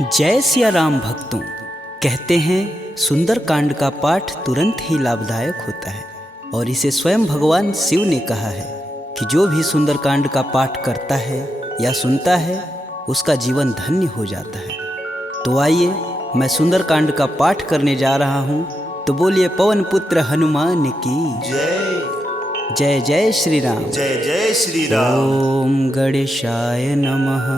जय सिया राम भक्तों। कहते हैं सुंदरकांड का पाठ तुरंत ही लाभदायक होता है और इसे स्वयं भगवान शिव ने कहा है कि जो भी सुंदरकांड का पाठ करता है या सुनता है उसका जीवन धन्य हो जाता है। तो आइए मैं सुंदरकांड का पाठ करने जा रहा हूँ, तो बोलिए पवन पुत्र हनुमान की जय जय। जय श्री राम। जय जय श्री राम। ओम गणेशाय नमः।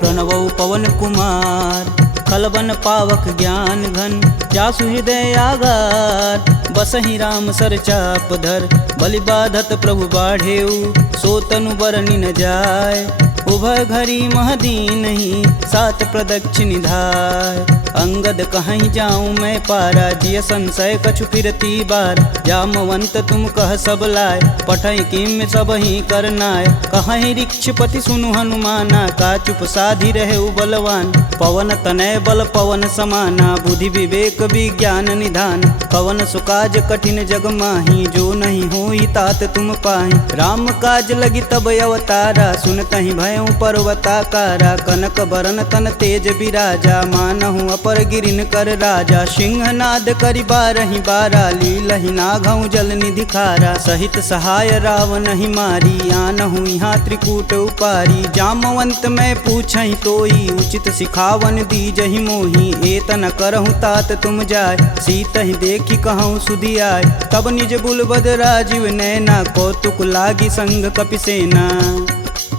प्रणवौ पवन कुमार खलबन पावक ज्ञान घन, जासु हृदय आगार बसहि राम सर चाप धर। बलि बाधत प्रभु बाढ़ेऊ, सो तनु बरनि न जाय। उभय घरी महदीनहि, सात प्रदक्षिण धाय। अंगद कहीं जाऊं मैं पारा, जिय संशय कछु फिरती बार। जामवंत तुम कह सब लाय, पठई किम सब ही करनाय। कहीं ऋक्षपति सुनु हनुमाना, का चुप साधि रहे बलवान। पवन तनय बल पवन समाना, बुद्धि विवेक विज्ञान निधान। पवन सुकाज कठिन जग माही, जो नहीं होई तात तुम पाही। राम काज लगी तब अवतारा, सुनतहि भयउ पर्वताकारा। कनक बरन तन तेज बिराजा, मानहु अपर गिरिन कर राजा। सिंहनाद करि बारहि बारा, लीलहि नाघउ जल निधि खारा। सहित सहाय रावण ही मारी, आनहु यहाँ त्रिकूट उपारी। जामवंत मैं पूछहि तोई, उचित सिखावन दीजहि मोहि। एतन करहु तात तुम जाय, सीतहि देखि कहूँ सुधियाय। तब निज बुलबद राजीव नैना, कौतुक लागी संग कपिसेना।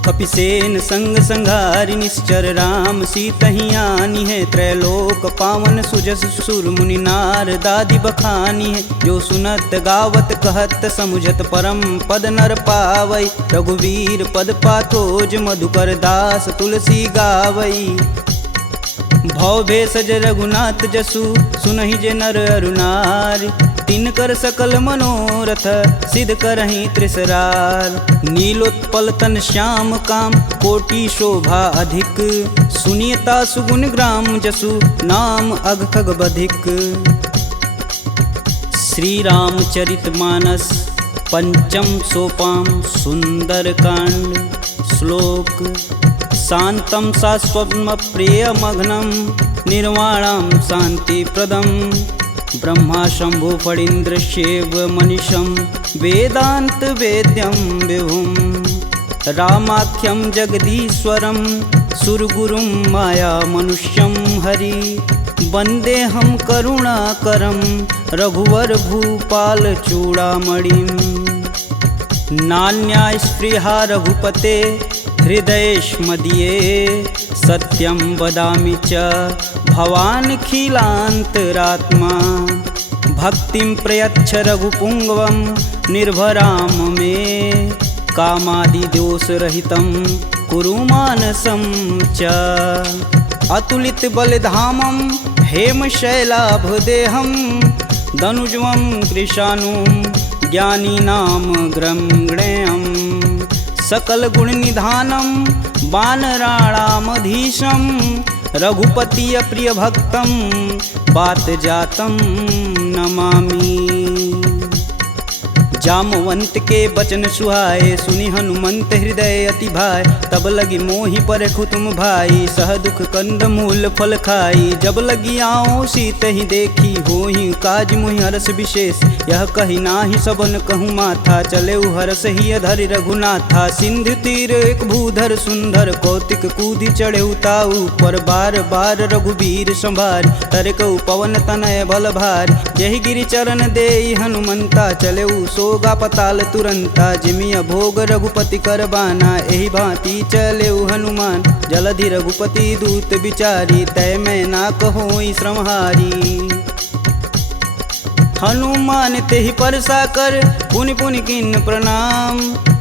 कपिसेन संग संघारि निश्चर, राम सीतहि आनी है। त्रैलोक पावन सुजस सुर मुनि नार, दादि बखानी है। जो सुनत गावत कहत समुझत, परम पद नर पावई। रघुवीर पद पाथोज, मधुकर दास तुलसी गावई। भव भेषज रघुनाथ जसु, सुनहि जे नर अरु नारी। तिनकर सकल मनोरथ, सिद्ध करहि त्रिसरार। नीलोत्पल तन श्याम काम, कोटि शोभा अधिक। सुनियता सुगुण ग्राम जसु, नाम अघ खग बधिक। श्री रामचरित मानस पंचम सोपान सुंदरकांड। श्लोक शांतं शाश्वतं प्रियमघ्नं, निर्वाणं शांतिप्रदं। ब्रह्मा शंभु फणीन्द्रशैव मनीषं, वेदांत वेद्यं विभुं। रामाख्यं जगदीश्वरं, सुरगुरुं माया मनुष्यं हरि। वन्देऽहं करुणाकरं, रघुवर भूपाल चूड़ामणिं। नान्या स्पृहा रघुपते, हृदयेष्मदीये। सत्यं वदामि च भवानखिलान्तरात्मा। भक्तिं प्रयच्छ रघुपुङ्गवं, निर्भरां मे। कामादिदोषरहितं कुरु मानसं च। अतुलित बलधामं हेमशैलाभदेहं, दनुजं कृशानुं ज्ञानिनां ग्रम्गणेयम्। सकल गुण निधानं वानराणामधीशं, रघुपति प्रिय भक्तं बात जातं नमामि। जामवंत के बचन सुहाए, सुनि हनुमंत हृदय अति भाय। तब लगी मोहि परखु तुम भाई, सह दुख कंद मूल फल खाई। जब लगी आओ सीत ही देखी, होहि काज मुहि हरस विशेष। यह कही नाही सबन कहूँ माथा, चले हरस ही अधरि रघुनाथा। सिंधु तीर एक भूधर सुंदर, कौतिक कूदि चढ़े ताऊ पर। बार बार रघुवीर संभार, तरकऊ पवन तनय बल भार। यही गिरि चरण देई हनुमंता, चले सोगा पताल तुरंता। जिमिया भोग रघुपति कर बाना, एहि भांति चले हनुमान। जलधि रघुपति दूत विचारी, तय मैं ना कहोई श्रमहारी। हनुमान तेहि परसा कर, पुनि पुनि किन्न प्रणाम।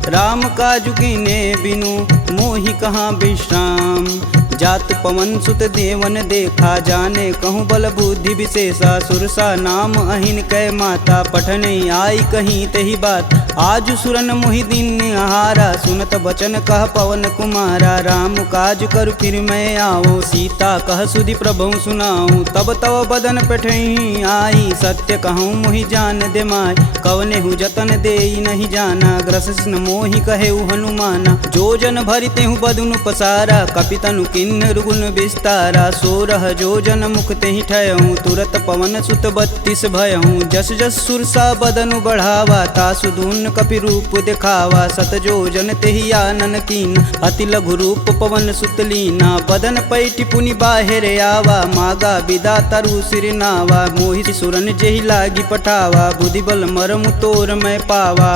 राम काजु कीन्हे बिनु, मोहि कहाँ विश्राम। जात पवन सुत देवन देखा, जाने कहूँ बल बुद्धि विशेषा। सुरसा नाम अहिन कै माता, पठन आई कहीं तही बात। आज सुरन मोहि दिन आहारा, सुनत बचन कह पवन कुमारा। राम काज कर फिर मैं आओ, सीता कह सुधि प्रभु सुनाऊं। तब तव बदन पठही आई, सत्य कहूँ मोहि जान दे माय। कवने हु जतन देई नहीं जाना, ग्रसिन मोहि कहेउ हनुमाना। जो जन भरिते हूँ बदनु पसारा, कपितनु किन्नर गुण विस्तारा। 16 जो जन मुख तेहि ठयहूँ, तुरत पवन सुत 32 भयहूँ। जस जस सुरसा बदनु बढ़ावा, तासु दून कपि रूप दिखावा। 7 जो जन तेहि आनन कीन, अति लघु रूप पवन सुत लीना। बदन पैठि पुनि बाहिर आवा, मागा बिदा तरु सिर नावा। मोहि सुरन जेहि लागी पठावा, बुद्धि बल मरमु तोर मैं पावा।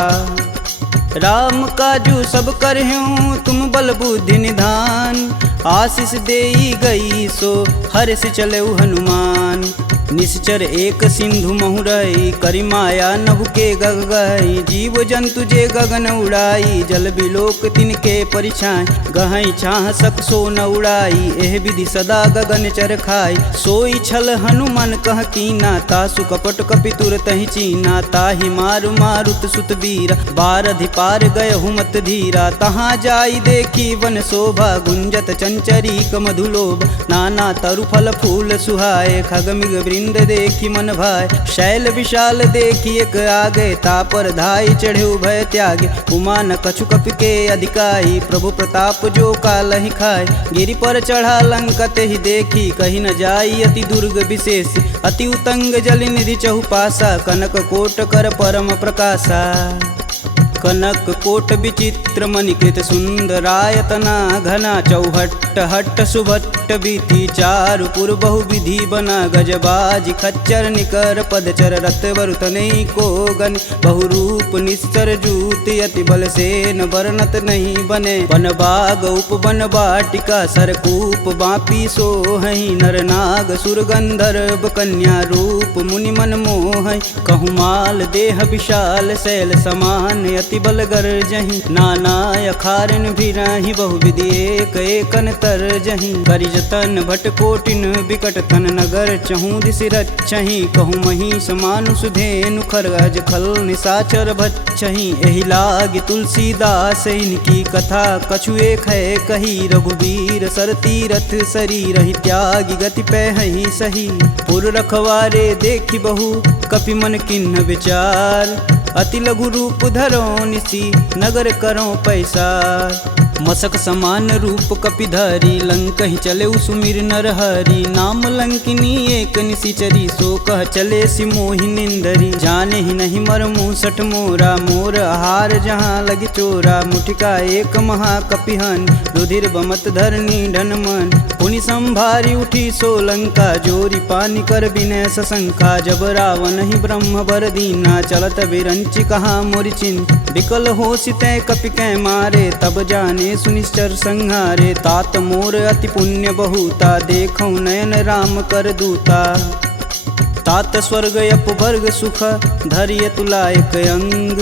राम काजू सब करहूँ तुम बल बुद्धि निधान, आशीष देई गई सो हर्ष चलेउ हनुमान। निश्चर एक सिंधु महुरई, करि माया नभ के गग गई। जीव जंतु जे गगन उड़ाई, जल बिलोक तिनके परिछाई। गहई छाह सक सो न उड़ाई, एह विधि सदा गगन चर खाई। सोई छल हनुमान कह कीना, तासु कपट कपि तुरत ही चीना। ताहि मारु मारुत सुत वीरा, बारधि पार गय हुमत धीरा। तहाँ जाई देखी वन शोभा, गुंजत चंचरीक मधुलोभ। नाना तरु फल फूल सुहाए, खगमिग वृंद देखी मन भाय। शैल विशाल देखी एक आगे, तापर धाई चढ़े भय त्यागे। उमा न कछु कपि के अधिकाई, प्रभु प्रताप जो कालहि खाय। गिरि पर चढ़ा लंका तेहि देखी, कही न जाई अति दुर्ग विशेष। अति उतंग जल निधि चहुपासा, कनक कोट कर परम प्रकाशा। कनक कोट विचित्र मणिकृत सुंदरायतना घना। चौहट्ट हट्ट सुभट्ट बीती, चारु पुर बहु विधि बना। गजबाज खच्चर निकर पदचर, रत वरुतनई को गन। बहुरूप निश्चर जूति, अति बल सेन वर्णत नहीं बने। वन बाग उपवन बाटिका, सरकूप बापी सोहई। नर नाग सुर गंधर्व कन्या, रूप मुनि मन मोहई। कहु माल देह विशाल, शैल समान अति बल गरजहि। नाना अखारन भिराहि, बहुविधि एक एकन तरजहि। करि जतन भट कोटिन बिकट तन, नगर चहु दिस रचहि। कहु महिष मानुष धेनु, खरगज खल निशाचर भक्षहि। एहि लागी तुलसीदास इनकी कथा, कछु एक है कही। रघुवीर सर तीरथ शरीर, ही त्यागी गति पैहि सही। पुर रखवारे देखी बहु, कपि मन किन्ह विचार। अति लघु रूप धरो निसी, नगर करो पैसार। मसक समान रूप कपिधरी, लंक ही चले सुमिर नर हरि। नाम लंकिनी एक निशिचरी, सो कह चले सि मोहि निंदरी। जाने ही नहीं मर मूसठ मोरा, मोर आहार जहाँ लगी चोरा। मुठिका एक महाकपिहन, रुधिर बमत धरनी ढन मन। पुनि संभारी उठी सो लंका, जोरी पानी कर बिनय सशंका। जब रावण ही ब्रह्म बर दीना, चलत बिरंचि कहा मोरि चिन्ह। विकल हो सितै कपि कै मारे, तब जाने सुनिश्चर संहारे। तात मोर अति पुण्य बहुता, देखौ नयन राम कर दूता। तात स्वर्ग अपवर्ग सुख, धरिय तुलायक अंग।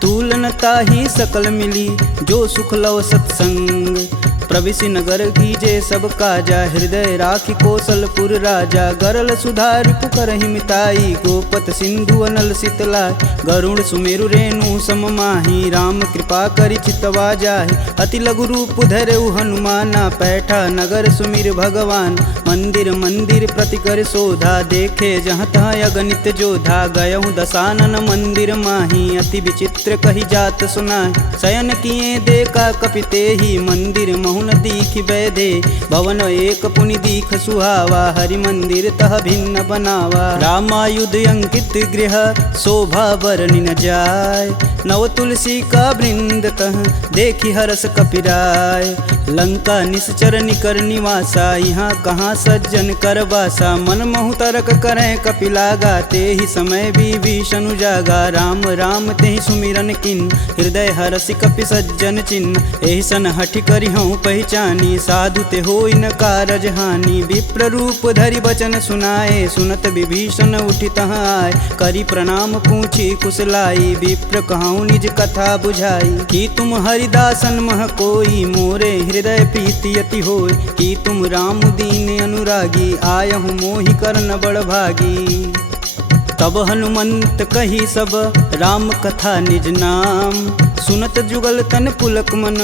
तुलन ताहि सकल मिली, जो सुख लव सत्संग। प्रविशि नगर कीजे सब काजा, हृदय राखि कौशलपुर राजा। गरल सुधार पुकरहि मिताई, गोपत सिंधु अनल शीतलाय। गरुड़ सुमेरु रेणु सम माही, राम कृपा करि चितवा जाहि। अति लघु रूप धरऊ हनुमाना, पैठा नगर सुमिर भगवान। मंदिर मंदिर प्रति कर शोधा, देखे जहाँ तहाँ अगणित जोधा। गयहु दशानन मंदिर माही, अति विचित्र कही जात सुनाय। शयन किए देखा कपि तेहि, मंदिर महुन दीख बैधे। भवन एक पुनि दीख सुहावा, हरि मंदिर तह भिन्न बनावा। रामायुध अंकित गृह, शोभा बरनि न जाय। नव तुलसी का वृंद तह, देखी हरस कपिराय। लंका निश्चर निकर निवासा, यहाँ कहाँ सज्जन कर बासा। मन महु तरक करें कपिलागा, तेहि समय विभीषण जागा। राम राम तेहि सुमिरन किन, हृदय हरसि कपि सज्जन चिन्ह। एहि सन हठि करि हूँ पहचानी, साधु ते होई न कारज हानि। विप्र रूप धरि बचन सुनाए, सुनत विभीषण उठि तहाँ आए। करि प्रणाम पूछी कुशलाई, विप्र कहूँ निज कथा बुझाई। कि तुम हरिदासन मह कोई, मोरे हृदय प्रीति अति होय। कि तुम राम दीन अनुरागी, आयहु मोहि करन बड़ भागी। तब हनुमंत कही सब राम कथा निज नाम, सुनत जुगल तन पुलक मन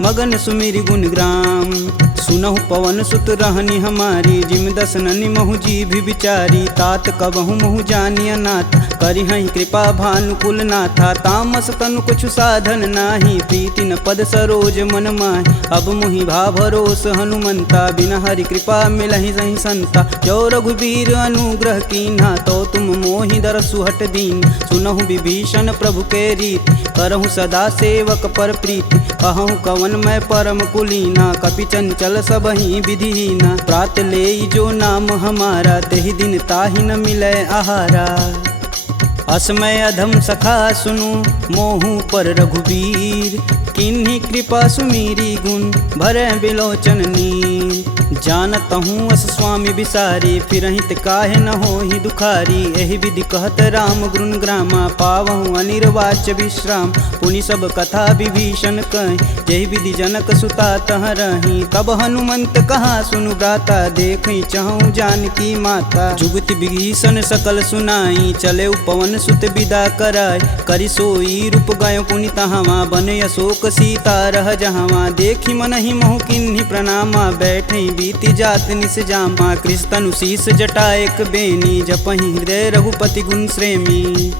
मगन सुमिरि गुण ग्राम। सुनहु पवन सुत रहनी हमारी, जिम दसननि महु जीभि विचारी। तात कबहु महु जानिय नाथ, करिहहि कृपा भानुकुल नाथा। तामस तनु कुछु साधन नाही, प्रीति न पद सरोज मन माहि। अब मुहि भा भरोस हनुमंता, बिना हरि कृपा मिलहि सहि संता। जो रघुबीर अनुग्रह कीन्हा, तो तुम मोहि दरसु हट दीन। सुनहु विभीषण प्रभु के रीति, करहु सदा सेवक पर प्रीति। कहूँ कवन मैं परम कुलीना, कपि चंचल सबहि विधिहीना। प्रात लेई जो नाम हमारा, तेहि दिन ताहि न मिलै आहारा। असमय अधम सखा सुनु, मोहु पर रघुबीर। किन्हीं कृपा सुमीरी गुण, भरै बिलोचन नीर। जानत हूँ अस स्वामी बिसारी, फिरहित काहे न होहि दुखारी। एहि विधि कहत राम गुण ग्रामा, पावहु अनिर्वाच्य विश्राम। पुनि सब कथा विभीषण कहि, जेहि विधि जनक सुता तह रही। तब हनुमंत कहा सुनु भ्राता, देखहि चहु जानकी माता। जुगति विभीषण सकल सुनाई, चले पवन सुत विदा कराय। करि सोई रूप गयो पुनि तहावा, बन अशोक सीता रह जहावा। देखि मनहि मोहु किन्हीं प्रणामा, बैठे बीति जात निस जामा। कृष्ण शीस जटा एक बेनी, जपहि हृदय रघुपति गुण श्रेमी।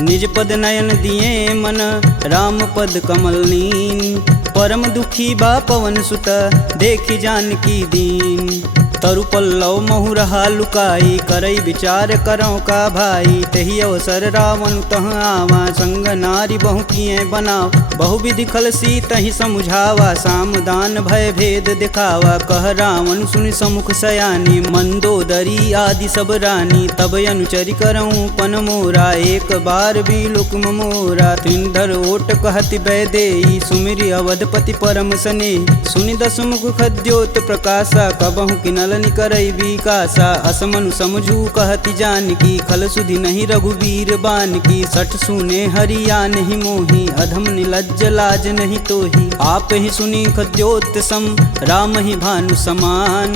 निज पद नयन दिए मन, राम पद कमल नीन। परम दुखी बा पवन सुत, देखि जानकी दीन। तरु पल्लव महु रहा लुकाई, करई विचार करौ का भाई। तहि अवसर रावण तह आवा, संग नारी बहु किए बनाव। बहु विधि खल सीतहि समुझावा, साम दान भय भेद दिखावा। कह रावण सुनि समुख सयानी, मंदोदरी आदि सब रानी। तब अनुचरि करऊँ पन मोरा, एक बार भी लुक मोरा। त्रिंधर ओट कहति बैदेई, सुमिरि अवधपति परम स्नेही। सुनि दस मुख खद्योत प्रकाशा, कबहु किनल करई विकासा। असमनु समझू कहति जानकी, खल सुधि नहीं रघुबीर बान की। सठ सुने हरिया नहीं मोही, अधम निलज्ज लाज नहीं तोही। आप ही सुनी खद्योत सम, राम ही भानु समान।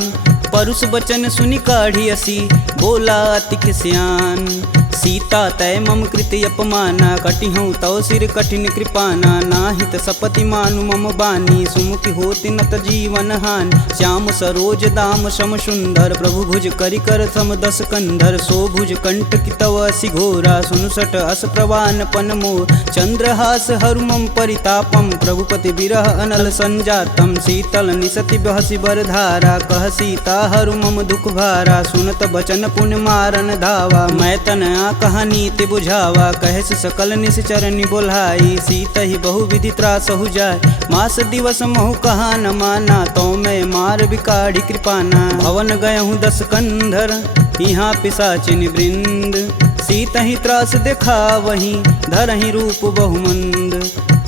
परुष बचन सुनि काढ़ी असी, बोला अति खिसियान। सीता तय मम कृति अपमाना, कटिहूँ तव सिर कठिन कृपाना। नाहित सपति मानु मम बानी, सुमुखि होति नत जीवन हानि। श्याम सरोज दाम सम सुंदर, प्रभु भुज करि कर सम दस कंधर। सो भुज कंठ की तव असि घोरा, सुनुसट अस प्रवान पन मोर। चंद्रहास हरु मम परितापम, प्रभुपति बिरह अनल संजातम। शीतल निसति बहसि बर धारा, कह सीता हरु मम दुख भारा। सुनत बचन पुन मारन धावा, मैं तन कहानी ते बुझावा। कहस सकल निश्चरनि बोलाई, सीत ही बहु विधि त्रासहु जाय। मास दिवस महु कहा न माना, तो मैं मार बिकाढ़ी कृपाना। भवन गयहूँ दस कंधर, यहाँ पिशाचिन वृंद। सीत ही त्रास देखा वहीं, धरहि रूप बहुमंद।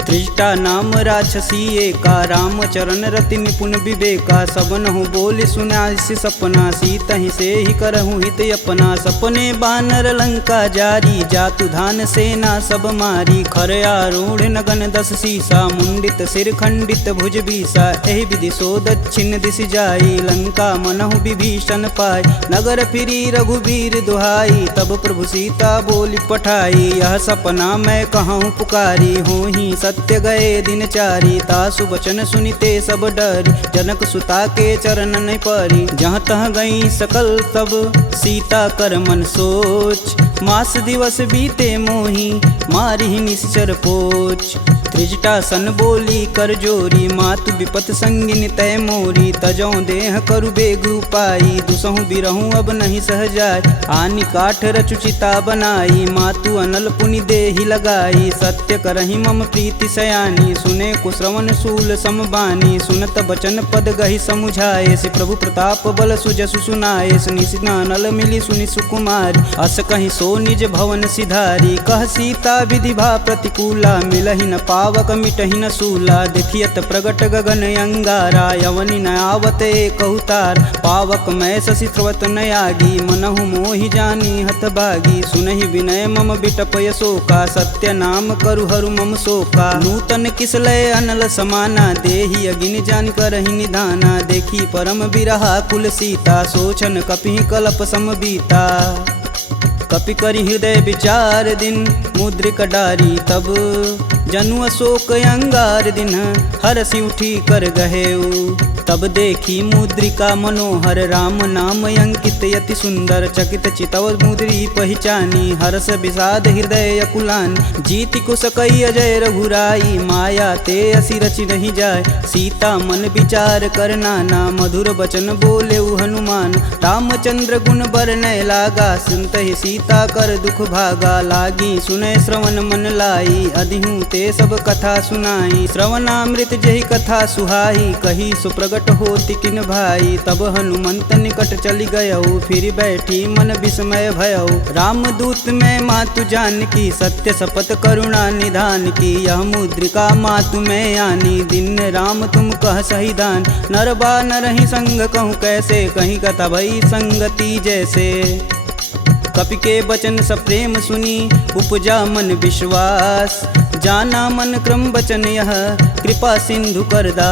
त्रिजटा नाम राक्षसी एका, राम चरण रति निपुण विवेका। सबनहु बोल सुनासि सपना, सीत ही से ही करहु हित अपना। सपने बानर लंका जारी, जातु धान सेना सब मारी। खर आरूढ़ नगन दस सीसा, मुंडित सिर खंडित भुज बीसा। एहि विधि सो दक्षिण दिश जाई, लंका मनहु विभीषण पाय। नगर फिरी रघुबीर दुहाई, तब प्रभु सीता बोली पठाई। यह सपना मैं कहूँ पुकारी, हूँ ही सत्य गए दिन चारी। तासु बचन सुनिते सब डरी, जनक सुता के चरण नहीं परी। जहाँ तह गई सकल तब सीता कर मन सोच। मास दिवस बीते मोही, मारी निश्चर पोच। त्रिजटा सन बोली कर जोरी, मातु विपत संगिन तय मोरी। तजौ देह करु बेग उपाई, दुसहु बिरहूँ अब नहीं सह जाय। आनि काठ रचुचिता बनाई, मातु अनल पुनि देहि लगाई। सत्य करहि मम प्रीति सयानी, सुने कुश्रवण शूल समबानी। सुनत बचन पद गहि समुझाए, से प्रभु प्रताप बल सुजसु सुनाए। निशिना नल मिली सुनि सुकुमारी, अस कहि सो निज भवन सिधारी। कह सीता विधि भा प्रतिकूला, मिलहि न पावक मिटहि न सूला। देखियत प्रगट गगन अंगारा, यवनि न आवत एक अवतार। पावक मैं शशि स्रवत न आगी, मनहु मोहि जानी हतभागी। सुनहि विनय मम बिटपय शोका, सत्य नाम करु हरु मम शोका। नूतन किसलय अनल समाना, देहि अगिन जान करहि निधाना। देखी परम बिरहा कुल सीता, सोचन कपिहि कलप सम बीता। कपि करि हृदय विचार दिन मुद्रिक डारी तब जनु अशोक अंगार दिन हरसि उठी कर गहेऊ। तब देखी मुद्रिका मनोहर राम नाम अंकित यति सुंदर चकित चितव मुद्री पहचानी हर्ष विषाद हृदय अकुलान जीति को सकई अजय रघुराई माया ते असि रचि नहीं जाय सीता मन विचार कर नाना मधुर बचन बोले हनुमान रामचंद्र गुण बरनय लागा सुनत ही सीता कर दुख भागा लागी सुनय श्रवण मन लाई अधिहूँ ते सब कथा सुनाई श्रवणामृत जही कथा सुहाई कही सुप्रगट होति किन भाई। तब हनुमंत निकट चली गयऊ फिर बैठी मन विस्मय भयऊ रामदूत में मातु जानकी सत्य शपथ करुणा निधान की यह मुद्रिका मातु में आनी दिन राम तुम कह सही दान नर बा नरहि संग कहूँ कैसे कहीं कथा भई संगति जैसे। कपि के बचन सप्रेम सुनी उपजा मन विश्वास जाना मन क्रम बचन यह कृपा सिंधु करदा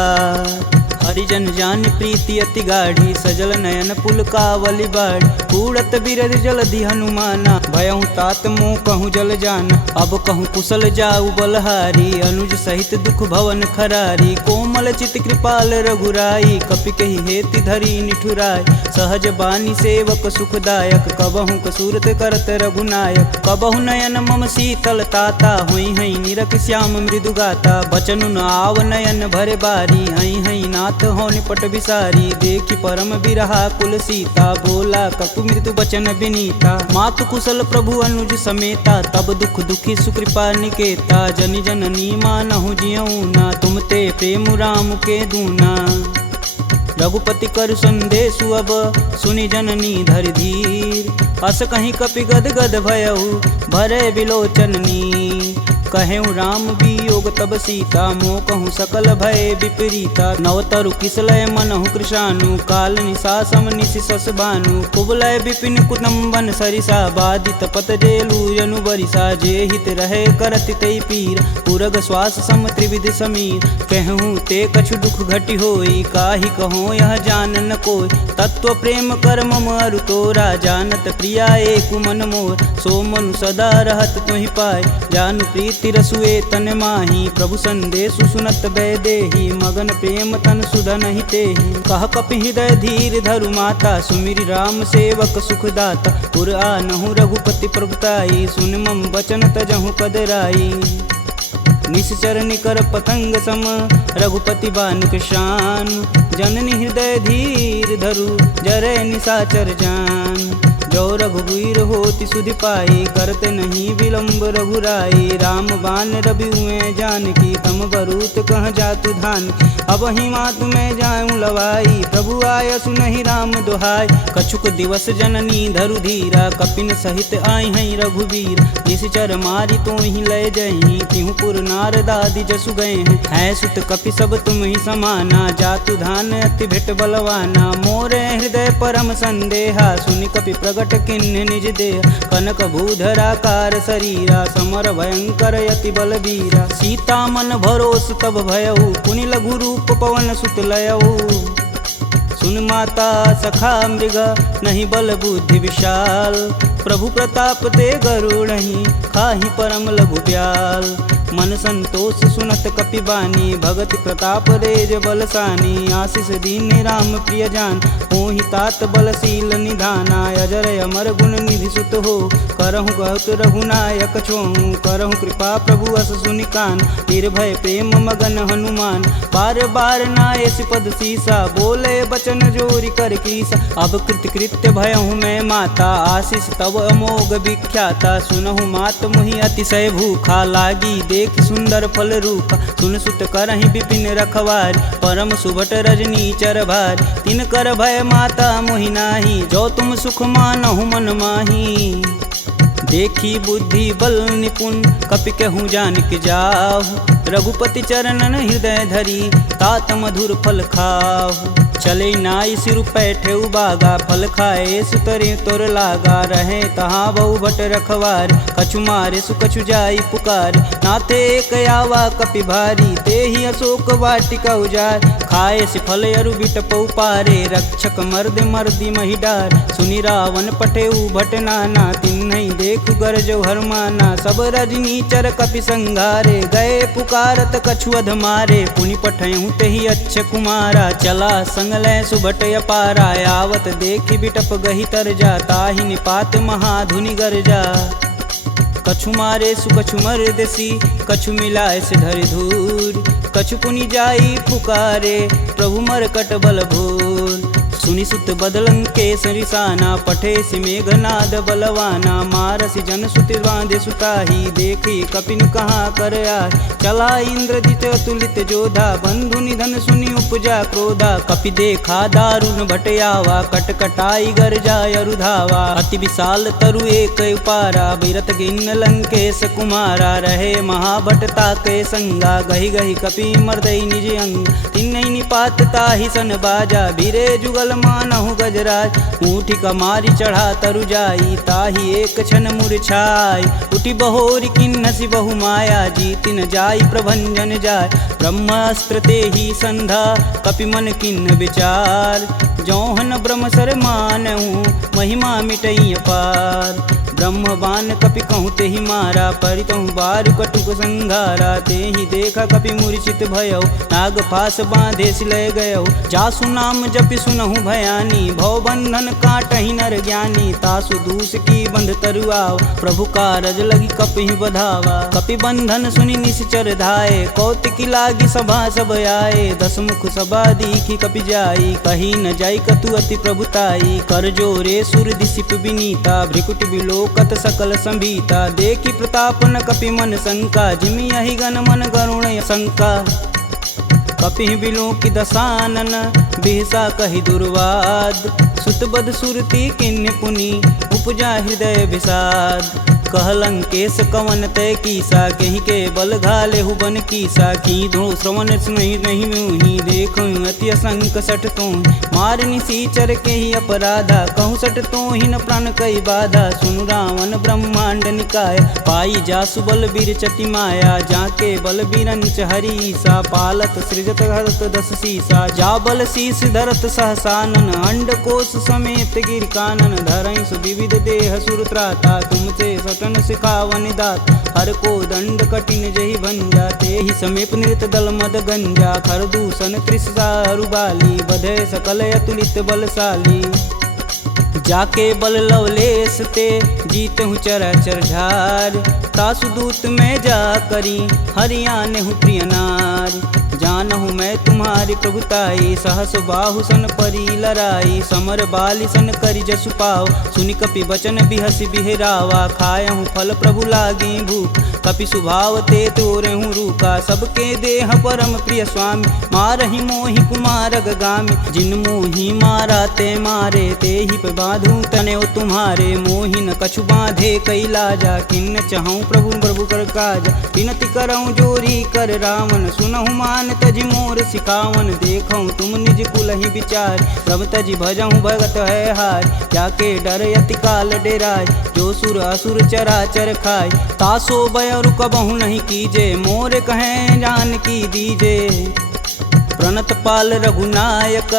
हरिजन जान प्रीति अति गाढ़ी सजल नयन पुल कावली बाढ़ कूड़त बिरद जलधि हनुमाना भयहु तात मोह कहूँ जल जान अब कहूँ कुशल जाऊ बलहारी अनुज सहित दुख भवन खरारी कोमल चित कृपाल रघुराई कपि कही हेति धरी निठुराय सहज बानी सेवक सुखदायक कबहु कसूरत करत रघुनायक कबहु नयन मम शीतल ताता हुई हई निरख श्याम मृदु गाता बचनु न आव नयन भरे बारी हई हई नाथ हो निपट विसारी देखी परम बिरहा कुल सीता बोला कपि मृदु बचन विनीता मातु कुशल प्रभु अनुज समेता तब दुख दुखी सुकृपा निकेता जनि जननी मानहु जियऊ ना तुम ते प्रेम राम के दूना। रघुपति कर संदेशु अब सुनि जननी धरि धीर अस कहीं कपि गद गद भयऊ भरे बिलोचननी कहेऊ राम वियोग तब सीता मोह कहूँ सकल भय विपरीता नवतरु किसलय मनहु कृशानु काल निशा सम निशि सस भानु कुबलय विपिन कुटुम्बन सरिसा बाधित पत जेलु जनु बरिसा जे हित रहे करत तई पीर पुरग श्वास सम त्रिविध समीर कहूँ ते कछु दुख घटि होई काहि कहो यह जान न कोय तत्व प्रेम कर मम अरु तोरा जानत प्रिया एक मन मोर सो मनु सदा रहत तुहि पाय जानु प्रीति रसुए तन माही प्रभु संदेशु सुनत बैदेही मगन प्रेम तन सुधन ही तेहि कह कपि हृदय धीर धरु माता सुमिरि राम सेवक सुखदाता पुर आनहु रघुपति प्रभुताई सुन मम बचन तजहु कदराई निश्चर निकर पतंग सम रघुपति बानिक शान जननी हृदय धीर धरु जरे निशाचर जान जो रघुवीर होति सुधि पाई करते नहीं विलम्ब रघुराई राम बान रवि हुए जानकी तम बरूत कह जातु धान अब ही मातु में जाऊं लवाई प्रभु आय सुनहि राम दुहाई कछुक दिवस जननी धरु धीरा कपिन सहित आई हैं रघुवीर निश्चर मारी तो ही लय जही तिहु पुर नारदादि जसु गए हैं सुत कपि सब तुम ही समाना जातु धान अति भेट बलवाना मोरे हृदय परम संदेहा सुनि कपि प्रगट किन्ह निज देह कनक भूधराकार शरीरा समर भयंकर यति बलबीरा सीता मन भरोस तब भयऊ पुनि लघु रूप पवन सुत लयऊ सुन माता सखा मृग नहीं बल बुद्धि विशाल प्रभु प्रताप ते गरुड़हि खाहि परम लघु ब्याल मन संतोष सुनत कपि बानी भगति प्रताप रेज बलसानी आशीष दीन राम प्रिय जान होहि तात बलशील निधाना अजर अमर गुण निधि सुत हो करहु कहत रघुनायक छोहु करहु कृपा प्रभु अस सुनिकान निर्भय प्रेम मगन हनुमान बार बार नायस पद सीसा बोले बचन जोरी कर कीसा अब कृत्य भयहु मैं माता आशीष तब अमोघ विख्याता सुनहु मात मुहि अतिशय भूखा लागी देख सुंदर फल रूप सुन सुत करहि विपिन रखवार परम सुभट रजनी चर भार तिन कर भय माता मोहि नाही जो तुम सुख मानहु मन माही देखी बुद्धि बल निपुण कपि कहूँ जानक जाहु रघुपति चरणन हृदय धरी तात मधुर फल खाहु चले नाई सिर पैठे बागा फल खाए सुतरे तोर लागा रहे तहाँ बहु भट रखवार कछु मारे सुकछु जाई पुकार नाथे एक आवा कपि भारी ते ही अशोक वाटिका उजार खाए सिफल अरु बिटपौ पारे, रक्षक मर्द मर्दी महिडार। सुनि रावण पठेऊ भट नाना, तिन्हई देखु गरजौ हरमाना। सब रजनीचर कपि संघारे, गए पुकारत कछु अध मारे। पुनि पठयहु तेहि अच्छ कुमारा, चला संग लै सुभट अपारा। आवत देखि बिटप गहि तरजा, ताहि निपात महाधुनि गरजा। कछु मारे सु कछु मर्दसी, कछु मिलाए से धरि धूर। कछु पुनि जाई पुकारे, प्रभु मरकट बल भूर। सुनि सुत बदलंकेश रिसाना, पठे सि मेघनाद बलवाना। मारसि जन सुति बांधे सुताही, देखी कपिन कहाँ कर आए। चला इंद्रजित अतुलित जोधा, बंधु निधन सुनि उपजा क्रोधा। कपि देखा दारुण भटयावा, कटकटाई गर्जा अरुधावा। अति विशाल तरु एक उपारा, बिरत गिन्न लंकेश कुमारा। रहे महाभटता के संगा, गहि गहि कपि मर्दई निज अंग। तिन्हई निपात ताहि सन बाजा, भीरे जुगल मानहु गजराज। ऊँठी कमारी चढ़ा तरु जाई, ताहि एक क्षण मूर्छाई। उठि बहोरी किन्नसी बहु माया, जीति न जाई प्रभंजन जाय। ब्रह्मास्त्र तेहि संधा, कपि मन किन्न विचार। जौहन ब्रह्म सर मानहु, महिमा मिटई अपार। ब्रह्म बान कपि कहूँ तेहि मारा, परितहु बारु कटुक संघारा। तेहि देखा कपि मूर्छित भयउ, नाग पास बांधे सिलय गयउ। जासु नाम जपि सुनहु भयानी, भव बंधन काटहि नर ज्ञानी। तासु दूस की बंध तरुआव, प्रभु कारज लगी कपि बधावा। कपि बंधन सुनि निश्चर धाये, कौतिकी लागी सभा सब आए। दस मुख सभा दीखी कपि जाई, कही न जाई कतु अति प्रभुताई। कर जोरे सुर दिसिप विनीता, भ्रिकुट बिलोकत सकल संभीता। देखी प्रताप न कपि मन शंका, जिमि यही गण मन गरुण शंका। कपि बिलों की दसानन, बिहसा कहि दुर्वाद। सुतबद सुरती किन्य पुनि, उपजा हृदय विषाद। कहलंकेश कवन तय कीसा, कहीं के बल घाले हुबन कीसा। की धो श्रवण नहीं नहीं मुहि, देखो अति असंक सठ तो। मार निसीचर के ही अपराधा, कहूँ सठ तो ही न प्राण कई बाधा। सुनु रावण ब्रह्मांड निकाय, पाई जासु बल बीर चति माया। जाके बल बीरंच हरीसा, पालत सृजत हरत दस सीसा। जा बल शीस धरत सहसानन, अंड कोश समेत गिर कानन। धरई सुविविध देह सुर त्राता, तुमसे सटन सिखावन दात। हर को दंड कठिन जहि भंजा, तेहि समीप नृत दल मद गंजा। खरदूषण त्रिसारु बाली, बधे सकल अतुलित बलशाली। जाके बल लवलेश ते, जीतहु चराचर झार। तासु दूत में जा करी, हरियाने हूँ प्रिय नार। जानहु मैं तुम्हारी प्रभुताई, सहस बाहु सन परी लराई। समर बाली सन करि जसु पाव, सुनि कपि बचन बिहसि बिहरावा। खायहु फल प्रभु लागी भूख, कपि सुभाव ते तोरहु रूखा। सबके देह परम प्रिय स्वामी, मारहि मोहि कुमार गामी। जिन मोहि मारा ते मारे, तेहि पे बांधु तने तुम्हारे। मोहि न कछु बांधे कैलाजा, किन्न चहु प्रभु प्रभु कर काजा। विनति करऊँ जोरी कर रावण, सुनहु मान तजि मोर सिखावन। देखऊँ तुम निज कुलहि विचार, प्रभ तजि भजहु भगत है हार। जाके डर यति काल डेराय, जो सुर असुर चराचर खाय। तासो भय रुकबहु नहीं कीजे, मोर कहें जान की दीजे। प्रणत पाल रघुनायक,